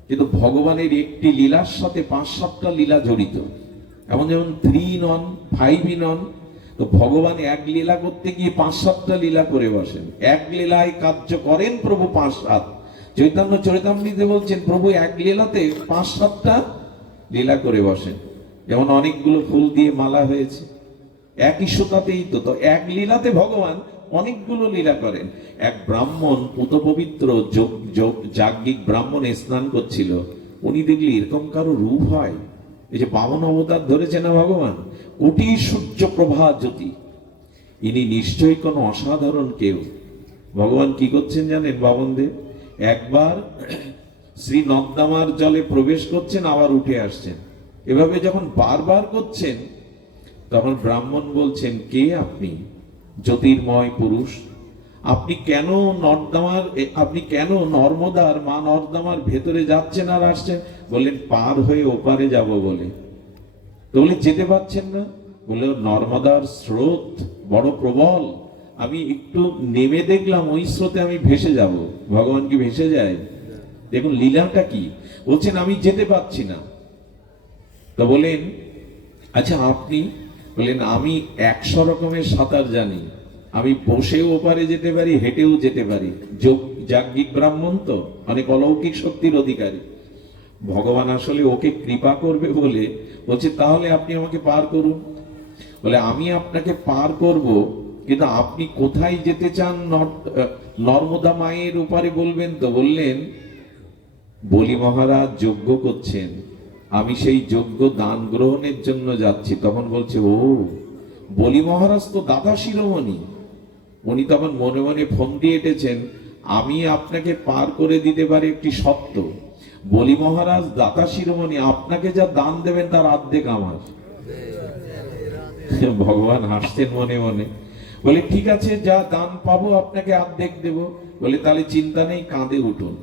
কিন্তু ভগবানের একটি লীলার সাথে 5-7টা লীলা জড়িত। এমন যেমন 3 নন 5 নন, তো ভগবান এক লীলা করতে গিয়ে 5-7টা লীলা করে বসেন। এক লীলায় কার্য করেন প্রভু 5-7। চৈতন্য চরিতামৃতে বলছেন প্রভু এক লীলাতে 5-7টা লীলা করে বসেন। যেমন অনেকগুলো ফুল দিয়ে মালা হয়েছে, একই সুতাতেই তো এক লীলাতে ভগবান অনেকগুলো লীলা করেন। এক ব্রাহ্মণ পুত পবিত্র যাজ্ঞিক ব্রাহ্মণে স্নান করছিল। উনি দেখলি এরকম কারো রূপ হয়? এই যে বামন অবতার ধরেছে না ভগবান, কোটি সূর্য প্রভা জ্যোতি, ইনি নিশ্চয়ই কোনো অসাধারণ কেউ। ভগবান কি করছেন জানেন? বামনদেব একবার শ্রী নর্মদার জলে প্রবেশ করছেন, আবার উঠে আসছেন। এভাবে যখন বারবার করছেন, তখন ব্রাহ্মণ বলছেন, কে আপনি? জ্যোতির্ময় পুরুষ, আপনি কেন আপনি কেন নর্মদার মা নর্দমার ভেতরে যাচ্ছেন আর আসছেন? বললেন পার হয়ে ওপারে যাব বলে। তো বলে যেতে পারছেন না? বলে নর্মদার স্রোত বড় প্রবল, আমি একটু নেমে দেখলাম ওই স্রোতে আমি ভেসে যাব। ভগবান কি ভেসে যায়? দেখুন লীলাটা কি। বলছেন আমি যেতে পারছি না। তো বলেন আচ্ছা আপনি? বলেন আমি 100 রকমের সাঁতার জানি, আমি বসেও ওপারে যেতে পারি, হেঁটেও যেতে পারি। যাজ্ঞিক ব্রাহ্মণ তো, অনেক অলৌকিক শক্তির অধিকারী। ভগবান আসলে ওকে কৃপা করবে বলে বলছে তাহলে আপনি আমাকে পার করুন। বলে আমি আপনাকে পার করব, কিন্তু আপনি কোথায় যেতে চান? নর্মদা মায়ের ওপারে বলবেন তো। বললেন বলি মহারাজ যজ্ঞ করছেন, আমি সেই যজ্ঞ দান গ্রহণের জন্য যাচ্ছি। তখন বলছে ও, বলি মহারাজ তো দাতা শিরোমণি। উনি তখন মনে মনে ফোন দিয়ে এঁটেছেন, আমি আপনাকে পার করে দিতে পারি একটি সত্য, বলি মহারাজ দাতা শিরোমণি, আপনাকে যা দান দেবেন তার অর্ধেক আমার। ভগবান হাসতেন মনে মনে। বলে ঠিক আছে, যা দান পাবো আপনাকে অর্ধেক দেব। বলে তাহলে চিন্তা নেই, কাঁধে উঠুন।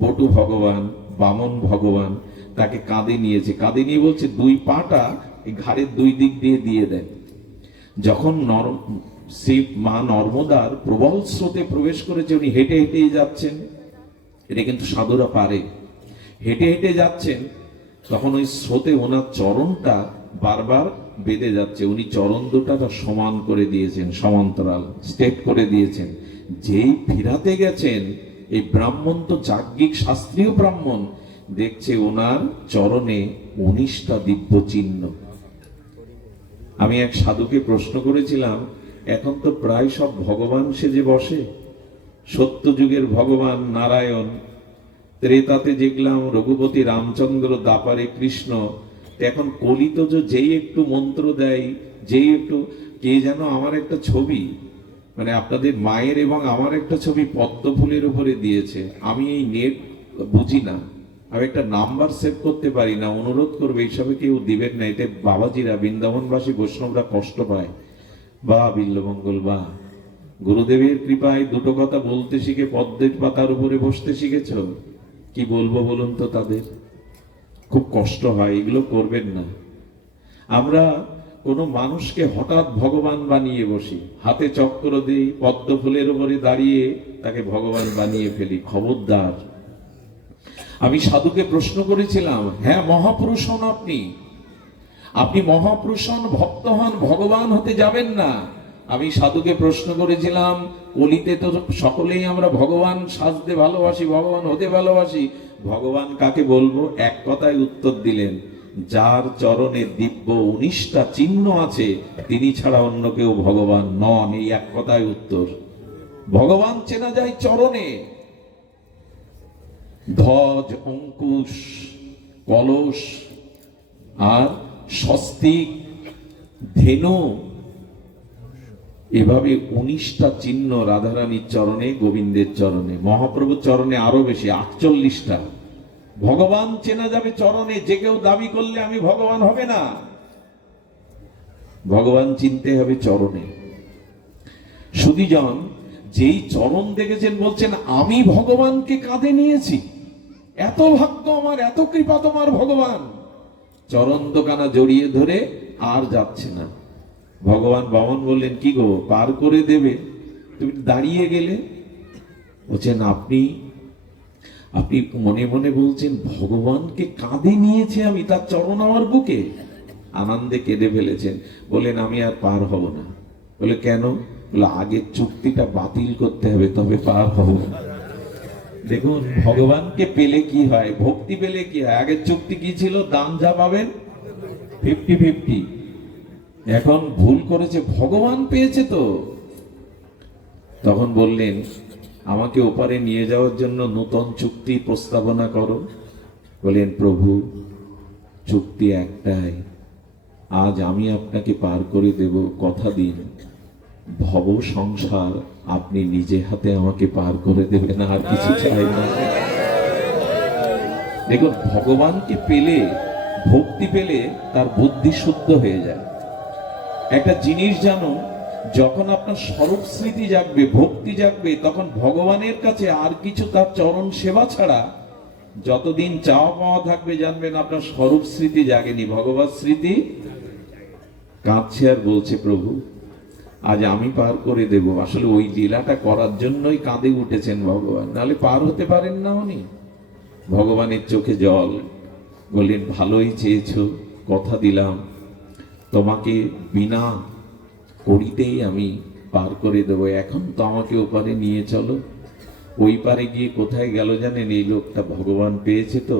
বটু ভগবান, বামন ভগবান তাকে কাঁধে নিয়েছে। কাঁধে নিয়ে বলছে দুই পাটা ঘাড়ের দুই দিক দিয়ে দিয়ে দেন। যখন সেই মা নর্মদার প্রবল স্রোতে প্রবেশ করেছে, উনি হেঁটে হেঁটেই যাচ্ছেন। এটা কিন্তু সাধুরা পারে, হেঁটে হেঁটে যাচ্ছেন। তখন ওই স্রোতে ওনার চরণটা বারবার বেঁধে যাচ্ছে। উনি চরণ দুটা সমান করে দিয়েছেন, সমান্তরাল স্ট্রেট করে দিয়েছেন। যেই ফিরাতে গেছেন, এই ব্রাহ্মণ তো যাজ্ঞিক শাস্ত্রীয় ব্রাহ্মণ, দেখছে ওনার চরণে 19টা দিব্য চিহ্ন। আমি এক সাধুকে প্রশ্ন করেছিলাম, এখন তো প্রায় সব ভগবান সেজে বসে, সত্য যুগের ভগবান নারায়ণ, ত্রেতাতে দেখলাম রঘুপতি রামচন্দ্র, দাপারে কৃষ্ণ, এখন কলিত যেই একটু মন্ত্র দেয়, যেই একটু কে যেন আমার একটা ছবি, মানে আপনাদের মায়ের এবং আমার একটা ছবি পদ্ম ফুলের উপরে দিয়েছে। আমি এই নেট বুঝি না, আমি একটা নাম্বার সেভ করতে পারি না। অনুরোধ করবে এইসবে কেউ দিবেন না, এতে বাবাজিরা, বৃন্দাবনবাসী বৈষ্ণবরা কষ্ট পায়। বা বিল্লমঙ্গল বা গুরুদেবের কৃপায় দুটো কথা বলতে শিখে পদ্মের পাতার উপরে বসতে শিখেছ। কি বলবো বলুন তো, তাদের খুব কষ্ট হয়। এগুলো করবেন না। আমরা কোনো মানুষকে হঠাৎ ভগবান বানিয়ে বসি, হাতে চক্র দিই, পদ্ম ফুলের উপরে দাঁড়িয়ে তাকে ভগবান বানিয়ে ফেলি। খবরদার। আমি সাধুকে প্রশ্ন করেছিলাম, হ্যাঁ মহাপুরুষ হন আপনি, আপনি মহাপুরুষ হন, ভক্ত হন, ভগবান হতে যাবেন না। আমি সাধুকে প্রশ্ন করেছিলাম, কলিতে তো সকলেই আমরা ভগবান সাজতে ভালোবাসি, ভগবান হতে ভালোবাসি, ভগবান কাকে বলবো? এক কথায় উত্তর দিলেন, যার চরণে দিব্য 19টা চিহ্ন আছে তিনি ছাড়া অন্য কেউ ভগবান নন। এই এক কথায় উত্তর। ভগবান চেনা যায় চরণে। ধ্বজ, অঙ্কুশ, কলস আর স্বস্তিক, ধেনু, এভাবে 19টা চিহ্ন রাধারানীর চরণে, গোবিন্দের চরণে। মহাপ্রভুর চরণে আরো বেশি, 48টা। ভগবান চেনা যাবে চরণে। যে কেউ দাবি করলে আমি ভগবান, হবে না। ভগবান চিনতে হবে চরণে। সুধীজন যেই চরণ দেখেছেন বলছেন আমি ভগবানকে কাঁধে নিয়েছি, এত ভাগ্য আমার, এত কৃপা তোমার ভগবান। চরণ দোকানা জড়িয়ে ধরে আর যাচ্ছে না। ভগবান বামন বললেন, কি গো, পার করে দেবে, তুমি দাঁড়িয়ে গেলে? বলছেন আপনি আপনি মনে মনে বলছেন ভগবানকে কাঁধে নিয়েছে আমি, তার চরণ আমার বুকে। আনন্দে কেঁদে ফেলেছেন। বললেন আমি আর পার হব না। বলে কেন? বলে আগের চুক্তিটা বাতিল করতে হবে, তবে পার হব। দেখুন ভগবানকে পেলে কি হয়, ভক্তি পেলে কি হয়। আগের চুক্তি কি ছিল? দান যা পাবেন 50-50। এখন ভুল করেছে, ভগবান পেয়েছে তো। তখন বললেন আমাকে ওপারে নিয়ে যাওয়ার জন্য নতুন চুক্তি প্রস্তাবনা করো। বলেন প্রভু চুক্তি একটাই, আজ আমি আপনাকে পার করে দেব, কথা দিন ভব সংসার আপনি নিজে হাতে আমাকে পার করে দেবেন, আর কিছু চাই না। দেখুন ভগবানকে পেলে, ভক্তি পেলে তার বুদ্ধি শুদ্ধ হয়ে যায়। একটা জিনিস জানো, যখন আপনার স্বরূপ স্মৃতি জাগবে, ভক্তি জাগবে, তখন ভগবানের কাছে আর কিছু তার চরণ সেবা ছাড়া যতদিন চাওয়া পাওয়া থাকবে, জানবেন আপনার স্বরূপ স্মৃতি জাগেনি, ভগবত স্মৃতি। কাঁদছে আর বলছে, প্রভু আজ আমি পার করে দেব। আসলে ওই লীলাটা করার জন্যই কাঁদে উঠেছেন ভগবান, নাহলে পার হতে পারেন না উনি। ভগবানের চোখে জল। বললেন, ভালোই চেয়েছো, কথা দিলাম তোমাকে বিনা করিতেই আমি পার করে দেবো। এখন তো আমাকে ওপারে নিয়ে চলো। ওই পারে গিয়ে কোথায় গেল জানেন? এই লোকটা ভগবান পেয়েছে তো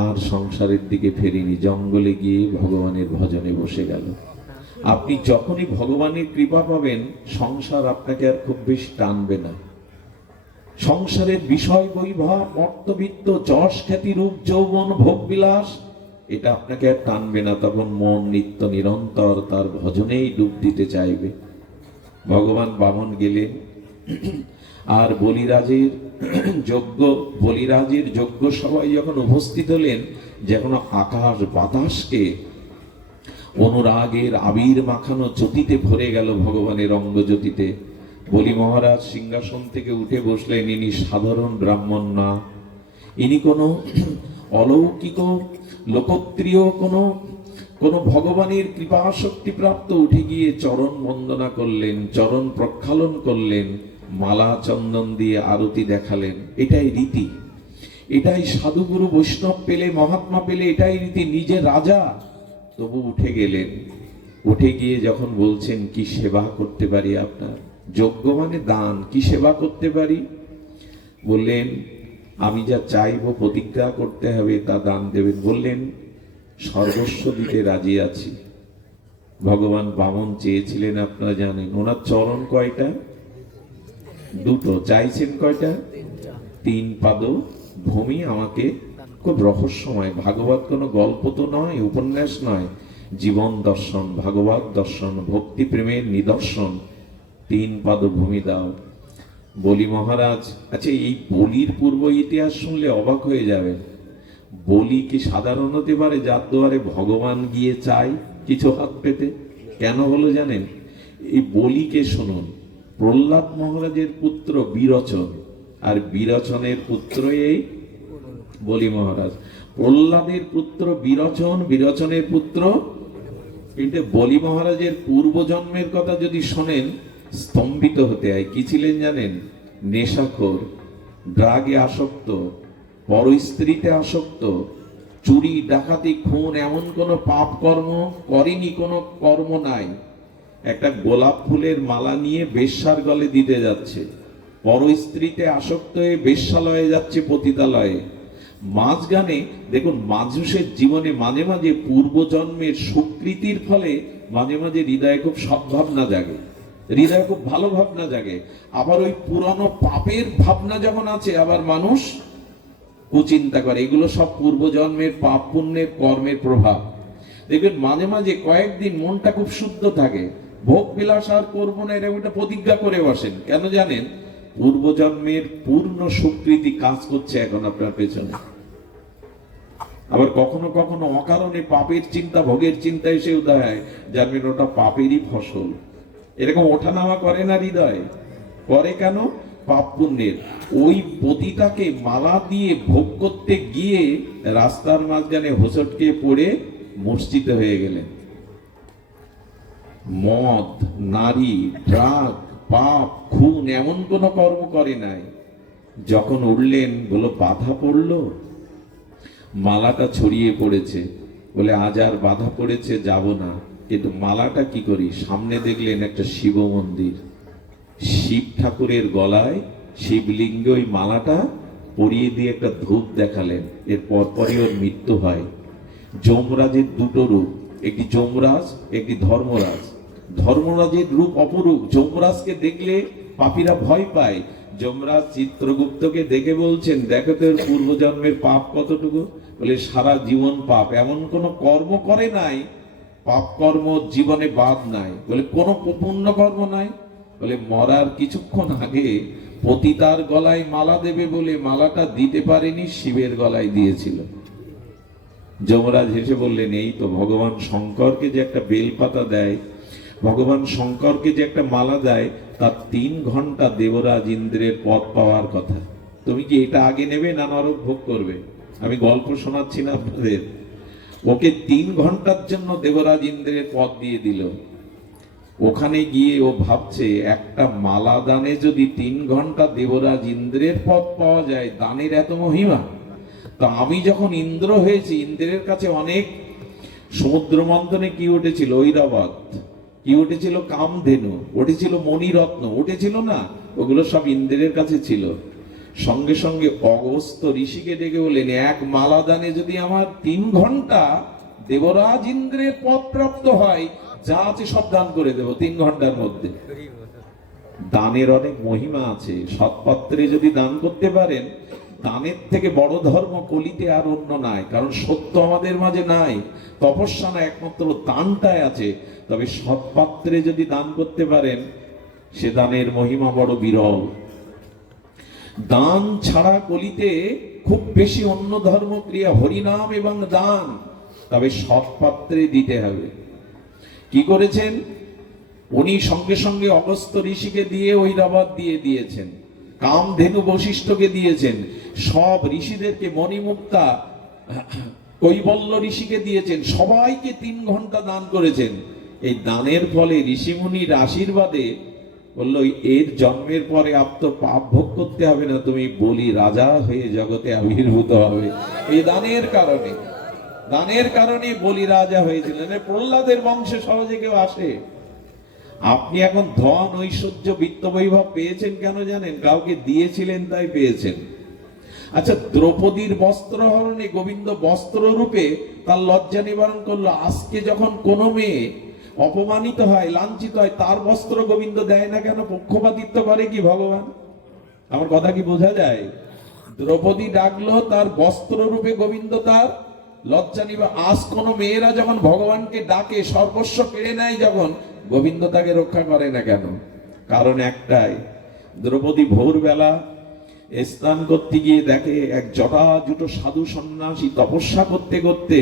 আর সংসারের দিকে ফেরেনি, জঙ্গলে গিয়ে ভগবানের ভজনে বসে গেল। আপনি যখনই ভগবানের কৃপা পাবেন, সংসার আপনাকে আর খুব বেশি টানবে না। সংসারের বিষয় বৈভব, অর্থবিত্ত, যশ, খ্যাতি, রূপ, যৌবন, ভোগ বিলাস, এটা আপনাকে আর টানবে না। তখন মন নিত্য নিরন্তর তার ভজনেই ডুব দিতে চাইবে। ভগবান বামন গেলেন, আর বলিরাজের যজ্ঞ সবাই যখন উপস্থিত হলেন, যখন আকাশ বাতাসকে অনুরাগের আবির মাখানো জ্যোতিতে ভরে গেল, ভগবানের অঙ্গ জ্যোতিতে, বলি মহারাজ সিংহাসন থেকে উঠে বসলেন। ইনি সাধারণ ব্রাহ্মণ না, ইনি কোনো অলৌকিক লোকপ্রিয় কোনো ভগবানের কৃপা শক্তি প্রাপ্ত। উঠে গিয়ে চরণ বন্দনা করলেন, চরণ প্রক্ষালন করলেন, মালা চন্দন দিয়ে আরতি দেখালেন। এটাই রীতি, এটাই সাধুগুরু বৈষ্ণব পেলে, মহাত্মা পেলে এটাই রীতি। নিজে রাজা তবু উঠে গেলেন। উঠে গিয়ে যখন বলছেন, কি সেবা করতে পারি আপনার? যজ্ঞ মানে দান, কি সেবা করতে পারি? বললেন, আমি যা চাইবো, প্রতিজ্ঞা করতে হবে, তা দান দেবেন। বললেন, সর্বস্ব দিতে রাজি আছি। ভগবান বামন চেয়েছিলেন, আপনারা জানেন, ওনার চরণ কয়টা? দুটো। চাইছেন কয়টা? 3 পাদ ভূমি আমাকে। খুব রহস্যময়। ভাগবত কোনো গল্প তো নয়, উপন্যাস নয়, জীবন দর্শন, ভাগবত দর্শন, ভক্তি প্রেমের নিদর্শন। 3 পাদ ভূমি দাও। বলি মহারাজ, আচ্ছা এই বলির পূর্ব ইতিহাস শুনলে অবাক হয়ে যাবেন। বলি কি সাধারণ হতে পারে যার দুয়ারে ভগবান গিয়ে চাই কিছু হাত পেতে? কেন হলো জানেন? এই বলিকে শুনুন। প্রহ্লাদ মহারাজের পুত্র বিরোচন, আর বিরোচনের পুত্র এই বলি মহারাজ। প্রহ্লাদের পুত্র বিরোচন, বিরোচনের পুত্র। কিন্তু বলি মহারাজের পূর্বজন্মের কথা যদি শোনেন, স্তম্ভিত হতে হয়। কি ছিলেন জানেন? নেশাখোর, ড্রাগে আসক্ত, পরস্ত্রীতে আসক্ত, চুরি, ডাকাতি, খুন, এমন কোনো পাপ কর্ম করেনি, কোনো কর্ম নাই। একটা গোলাপ ফুলের মালা নিয়ে বেশ্যার গলে দিতে যাচ্ছে, পরস্ত্রীতে আসক্ত হয়ে বেশ্যালয়ে যাচ্ছে, পতিতালয়ে। মাঝখানে দেখুন, মানুষের জীবনে মাঝে মাঝে পূর্বজন্মের সুকৃতির ফলে মাঝে মাঝে হৃদয়ে খুব সদ্ভাবনা জাগে, হৃদয়ে খুব ভালো ভাবনা জাগে। আবার ওই পুরানো পাপের ভাবনা যখন আছে, আবার মানুষ কুচিন্তা করে। এগুলো সব পূর্বজন্মের পাপ পুণ্যের কর্মের প্রভাব। দেখবেন মাঝে মাঝে কয়েকদিন মনটা খুব শুদ্ধ থাকে, ভোগ বিলাস আর করবো না, এরকম একটা প্রতিজ্ঞা করে বসেন। কেন জানেন? পূর্বজন্মের পূর্ণ সুকৃতি কাজ করছে এখন আপনার পেছনে। আবার কখনো কখনো অকারণে পাপের চিন্তা, ভোগের চিন্তা এসে উদয় হয়, জানবেন ওটা পাপেরই ফসল। এরকম ওঠানামা করে না হৃদয়? করে কেন? পাপ পুণ্যের। ওই পতিতাকে মালা দিয়ে ভোগ করতে গিয়ে রাস্তার মাঝখানে হোঁচটকে পড়ে মূর্ছিত হয়ে গেলেন। মদ, নারী, ড্রাগ, পাপ, খুন এমন কোন কর্ম করে নাই। যখন উঠলেন, বলো বাধা পড়লো, মালাটা ছড়িয়ে পড়েছে। বলে আজ আর বাধা পড়েছে, যাব না। কিন্তু মালাটা কি করি? সামনে দেখলেন একটা শিব মন্দির, শিব ঠাকুরের গলায় শিবলিঙ্গে ওই মালাটা পরিয়ে দিয়ে একটা ধূপ দেখালেন। এর পরপরই ওর মৃত্যু হয়। যমরাজের 2টো রূপ, একটি যমরাজ, একটি ধর্মরাজ। ধর্মরাজের রূপ অপরূপ। যমরাজকে দেখলে পাপীরা ভয় পায়। যমরাজ চিত্রগুপ্তকে দেখে বলছেন, দেখো তোর পূর্বজন্মের পাপ কতটুকু। বলে সারা জীবন পাপ, এমন কোন কর্ম করে নাই, পাপ কর্ম জীবনে বাদ নাই। বলে কোন পুণ্য কর্ম নাই। বলে মরার কিছুক্ষণ আগে পতিতার গলায় মালা দেবে বলে মালাটা দিতে পারেনি, শিবের গলায় দিয়েছিল। যমরাজ হেসে বললেন, এই তো ভগবান শঙ্করকে যে একটা বেলপাতা দেয়, ভগবান শঙ্করকে যে একটা মালা দেয়, তার 3 ঘন্টা দেবরাজ ইন্দ্রের পদ পাওয়ার কথা। তুমি কি এটা আগে নেবে না নরক ভোগ করবে? আমি গল্প শোনাচ্ছি না আপনাদের। ওকে 3 ঘন্টার জন্য দেবরাজ ইন্দ্রের পদ দিয়ে দিল। ওখানে গিয়ে ও ভাবছে, একটা মালা দানে যদি 3 ঘন্টা দেবরাজ ইন্দ্রের পদ পাওয়া যায়, দানের এত মহিমা, তা আমি যখন ইন্দ্র হয়েছি, ইন্দ্রের কাছে অনেক সমুদ্র মন্থনে কি উঠেছিল? ঐরাবত, কি উঠেছিল? কামধেনু উঠেছিল, মণিরত্ন উঠেছিল না, ওগুলো সব ইন্দ্রের কাছে ছিল। সঙ্গে সঙ্গে অগস্ত্য ঋষিকে ডেকে বললেন, এক মালা দানে যদি আমার 3 ঘন্টা দেবরাজ ইন্দ্রের পদ প্রাপ্ত হয়, যা আছে সব দান করে দেব 3 ঘন্টার মধ্যে। দানের অনেক মহিমা আছে। সৎপাত্রে যদি দান করতে পারেন, দানের থেকে বড় ধর্ম কলিতে আর অন্য নাই। কারণ সত্য আমাদের মাঝে নাই, তপস্যা না, একমাত্র দানটাই আছে। তবে সৎপাত্রে যদি দান করতে পারেন, সে দানের মহিমা বড় বিরল। দান ছাড়া কলিতে খুব বেশি অন্য ধর্ম ক্রিয়া, হরিনাম এবং দান, তবে সৎপাত্রে দিতে হবে। কি করেছেন উনি? সঙ্গে সঙ্গে অগস্ত্য ঋষিকে দিয়ে ঐরাবত দিয়ে দিয়েছেন, কামধেনু বশিষ্ঠকে দিয়েছেন, সব ঋষিদেরকে, মণিমুক্তা কৈবল্য ঋষিকে দিয়েছেন, সবাইকে 3 ঘন্টা দান করেছেন। এই দানের ফলে ঋষিমুনির আশীর্বাদে বলল, এর জন্মের পরে আপ্ত পাপ ভোগ করতে হবে না, তুমি বলি রাজা হয়ে জগতে আবির্ভূত হবে। এই দানের কারণে, দানের কারণে বলি রাজা হয়েছিলেন। প্রহ্লাদের বংশে সহজে কেউ আসে? আপনি এখন ধন, ঐশ্বর্য, বিত্ত বৈভব পেয়েছেন কেন জানেন? কাউকে দিয়েছিলেন তাই পেয়েছেন। আচ্ছা, দ্রৌপদীর বস্ত্রহরণে গোবিন্দ বস্ত্র রূপে তার লজ্জা নিবারণ করলো। আজকে যখন কোনো মেয়ে অপমানিত হয়, লাঞ্ছিত হয়, তার বস্ত্র গোবিন্দ দেয় না কেন? পক্ষপাতিত্ব করে কি ভগবান? আমার কথা কি বোঝা যায়? দ্রৌপদী ডাকলো, তার বস্ত্র রূপে গোবিন্দ তার লজ্জা নিবা। আজ কোন মেয়েরা যখন ভগবানকে ডাকে, সর্বস্ব কেড়ে নেয় যখন, গোবিন্দ তাকে রক্ষা করে না কেন? কারণ একটাই, দ্রৌপদী ভোরবেলা স্নান করতে গিয়ে দেখে এক জটাজুটো সাধু সন্ন্যাসী তপস্যা করতে করতে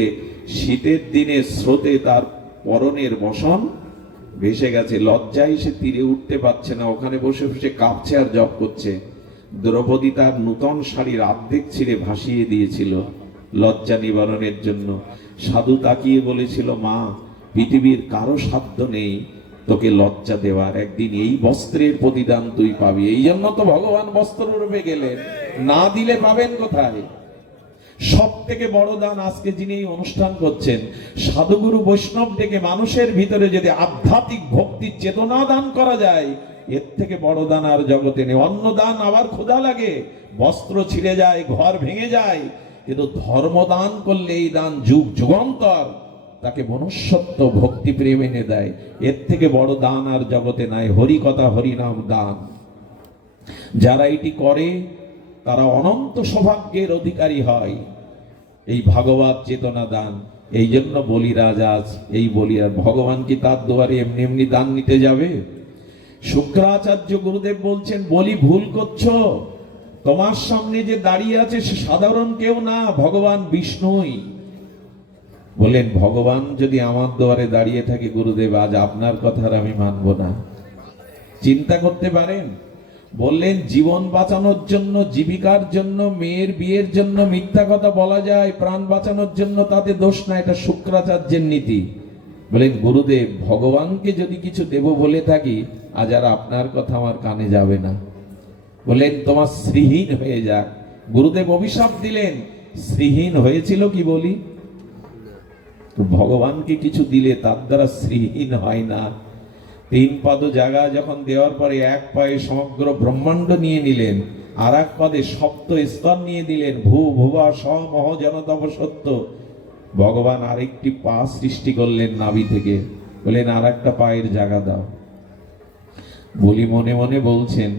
শীতের দিনে স্রোতে তার পরনের বসন ভেসে গেছে। লজ্জায় সে তীরে উঠতে পারছে না, ওখানে বসে বসে কাঁপছে আর জপ করছে। দ্রৌপদী তার নূতন শাড়ির অর্ধেক ছিঁড়ে ভাসিয়ে দিয়েছিল লজ্জা নিবারণের জন্য। সাধু তাকিয়ে বলেছিল, মা, পৃথিবীর কারো সাধ্য নেই তোকে লজ্জা দেওয়ার, একদিন এই বস্ত্রের প্রতিদান তুই পাবি। এই জন্য তো ভগবান বস্ত্র রূপে গেলেন, না দিলে পাবেন কোথায়? সব থেকে বড় দান আজকে যিনি এই অনুষ্ঠান করছেন, সাধুগুরু বৈষ্ণব ডেকে মানুষের ভিতরে যদি আধ্যাত্মিক ভক্তির চেতনা দান করা যায়, এর থেকে বড় দান আর জগতে নেই। অন্য দান আবার ক্ষুধা লাগে, বস্ত্র ছিঁড়ে যায়, ঘর ভেঙে যায়, কিন্তু ধর্মদান করলে এই দান যুগ যুগান্তর তাকে মনুষ্যত্ব, ভক্তি, প্রেম এনে দেয়। এর থেকে বড় দান আর জগতে নাই। হরি কথা, হরিনাম দান। যারা এটি করে তারা অনন্ত সৌভাগ্যের অধিকারী হয়। এই ভাগবত চেতনা দান। এই জন্য বলি রাজা, এই বলি, আর ভগবান কি তার দুয়ারে এমনি এমনি দান নিতে যাবে? শুক্রাচার্য গুরুদেব বলছেন, বলি ভুল করছো, তোমার সামনে যে দাঁড়িয়ে আছে সে সাধারণ কেউ না, ভগবান বিষ্ণুই। বলেন, ভগবান যদি আমার দুয়ারে দাঁড়িয়ে থাকে, গুরুদেব আজ আপনার কথা আর আমি মানব না। চিন্তা করতে পারেন? বললেন, জীবন বাঁচানোর জন্য, জীবিকার জন্য, মেয়ের বিয়ের জন্য মিথ্যা কথা বলা যায়, প্রাণ বাঁচানোর জন্য তাতে দোষ না, এটা শুক্রাচার্যের নীতি। বলেন, গুরুদেব, ভগবানকে যদি কিছু দেব বলে থাকি, আজ আর আপনার কথা আমার কানে যাবে না। বলেন, তোমার শ্রীহীন হয়ে যাক। গুরুদেব অভিশাপ দিলেন, শ্রীহীন হয়েছিল কি বলি? ভগবানকে কিছু দিলে তার দ্বারা শ্রীহীন হয় না। 3 পাদ জায়গা যখন দেওয়ার পরে এক পায়ে সমগ্র ব্রহ্মাণ্ড নিয়ে নিলেন, আর এক পাদে সপ্ত স্তর নিয়ে দিলেন, ভূ ভুবা সমহ জনতব সত্য। ভগবান আরেকটি পা সৃষ্টি করলেন নাভি থেকে, বলেন আর একটা পায়ের জায়গা দাও। বলি মনে মনে বলছেন,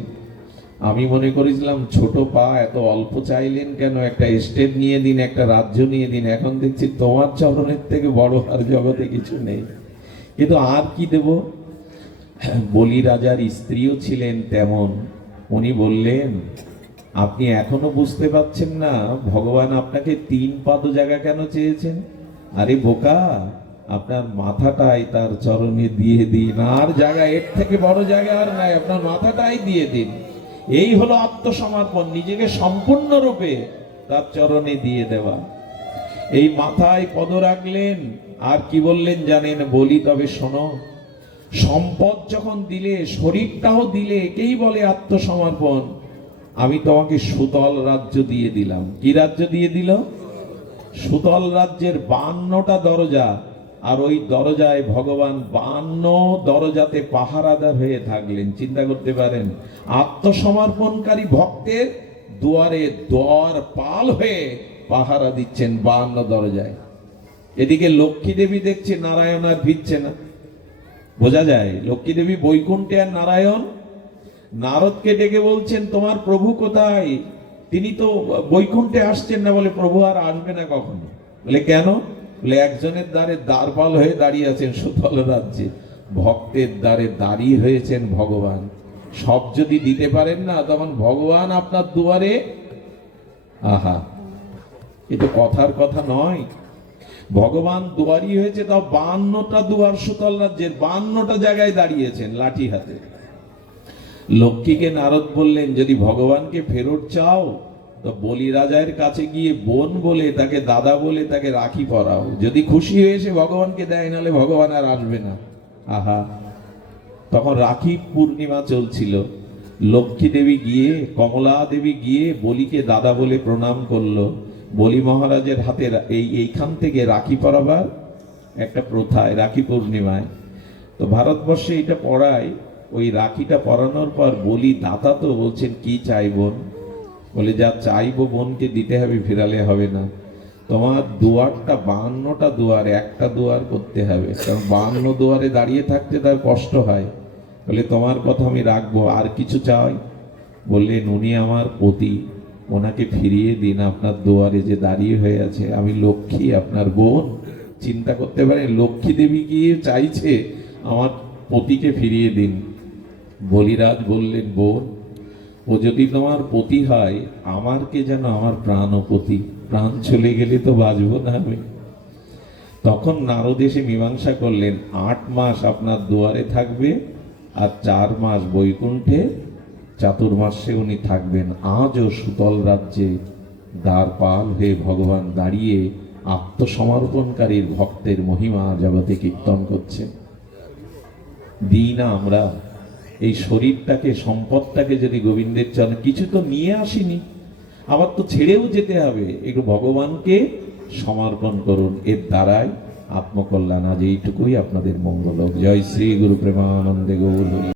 আমি মনে করেছিলাম ছোট পা, এত অল্প চাইলেন কেন? একটা স্টেট নিয়ে দিন, একটা রাজ্য নিয়ে দিন। এখন দেখছি তোমার চরণের থেকে বড় আর জগতে কিছু নেই, কিন্তু আর কি দেব? বলি রাজার স্ত্রীও ছিলেন তেমন। উনি বললেন, আপনি এখনো বুঝতে পারছেন না ভগবান আপনাকে 3 পাদ জায়গা কেন চেয়েছেন? আরে বোকা, আপনার মাথাটাই তার চরণে দিয়ে দিন। আর জায়গা এর থেকে বড় জায়গা আর নাই, আপনার মাথাটাই দিয়ে দিন। এই হলো আত্মসমর্পণ, নিজেকে সম্পূর্ণরূপে তার চরণে দিয়ে দেওয়া। এই মাথায় পদ রাখলেন, আর কি বললেন জানেন? বলি তবে শোনো, সম্পদ যখন দিলে, শরীরটাও দিলে, একেই বলে আত্মসমর্পণ। আমি তোমাকে সুতল রাজ্য দিয়ে দিলাম। কি রাজ্য দিয়ে দিল? সুতল রাজ্যের 52টা দরজা, আর ওই দরজায় ভগবান 52 দরজাতে পাহারাদার হয়ে থাকলেন। চিন্তা করতে পারেন, আত্মসমর্পণকারী ভক্তের দুয়ারে দ্বার পাল হয়ে পাহারা দিচ্ছেন 52 দরজায়। এদিকে লক্ষ্মী দেবী দেখছে নারায়ণ আর ভিড়ছে না। বোঝা যায় লক্ষ্মী দেবী বৈকুণ্ঠে আর নারায়ণ। নারদকে ডেকে বলছেন, তোমার প্রভু কোথায়? তিনি তো বৈকুণ্ঠে আসছেন না। বলে, প্রভু আর আসবে না কখনো। বলে, কেন? বলে, একজনের দ্বারে দ্বারপাল হয়ে দাঁড়িয়ে আছেন সুতল রাজ্যে, ভক্তের দ্বারে দাঁড়িয়ে হয়েছেন ভগবান। সব যদি দিতে পারেন না, তখন ভগবান আপনার দুয়ারে। আহা, এ তো কথার কথা নয়। ভগবান দুয়ারি হয়েছে, তাও 52টা দুয়ার সুতল রাজ্যের 52টা জায়গায় দাঁড়িয়েছেন লাঠি হাতে। লক্ষ্মীকে নারদ বললেন, যদি ভগবানকে ফেরত চাও তো বলি রাজার কাছে গিয়ে বোন বলে, তাকে দাদা বলে, তাকে রাখি পরাও। যদি খুশি হয়ে এসে ভগবানকে দেয়, নাহলে ভগবান আর আসবে না। আহা, তখন রাখি পূর্ণিমা চলছিল। লক্ষ্মী দেবী গিয়ে, কমলা দেবী গিয়ে বলিকে দাদা বলে প্রণাম করলো। বলি মহারাজের হাতে এইখান থেকে রাখি পরাবার একটা প্রথায়, রাখি পূর্ণিমায়। তো ভারতবর্ষে এটা পড়ায়। ওই রাখিটা পরানোর পর বলি দাতা তো বলছেন, কি চাই বোন? বলে, যা চাইবো বোনকে দিতে হবে, ফেরালে হবে না। তোমার দুয়ারটা 52টা দুয়ার, একটা দুয়ার করতে হবে, কারণ 52 দুয়ারে দাঁড়িয়ে থাকতে তার কষ্ট হয়। বলে, তোমার কথা আমি রাখবো। আর কিছু চাই? বললেন, উনি আমার পতি, ওনাকে ফিরিয়ে দিন। আপনার দুয়ারে যে দাঁড়িয়ে হয়ে আছে, আমি লক্ষ্মী, আপনার বোন। চিন্তা করতে পারেন, লক্ষ্মী দেবী গিয়ে চাইছে আমার পতিকে ফিরিয়ে দিন। বলিরাজ বললেন, বোন, ও যদি তোমার পতি হয়, আমার কে যেন আমার প্রাণপতি। প্রাণ চলে গেলে তো বাঁচবো না আমি। তখন নারদ এসে মীমাংসা করলেন, 8 মাস আপনার দুয়ারে থাকবে, আর 4 মাস বৈকুণ্ঠে, চাতুর্মাসে উনি থাকবেন। আজও সুতল রাজ্যে দ্বারপাল হয়ে ভগবান দাঁড়িয়ে আত্মসমর্পণকারীর ভক্তের মহিমা জগতে কীর্তন করছেন। দিই না আমরা এই শরীরটাকে, সম্পদটাকে যদি গোবিন্দের চরণে, কিছু তো নিয়ে আসিনি, আবার তো ছেড়েও যেতে হবে। একটু ভগবানকে সমর্পণ করুন, এর দ্বারাই আত্মকল্যাণ। আজ এইটুকুই আপনাদের মঙ্গল হোক। জয় শ্রী গুরু প্রেমানন্দে গৌর হরি।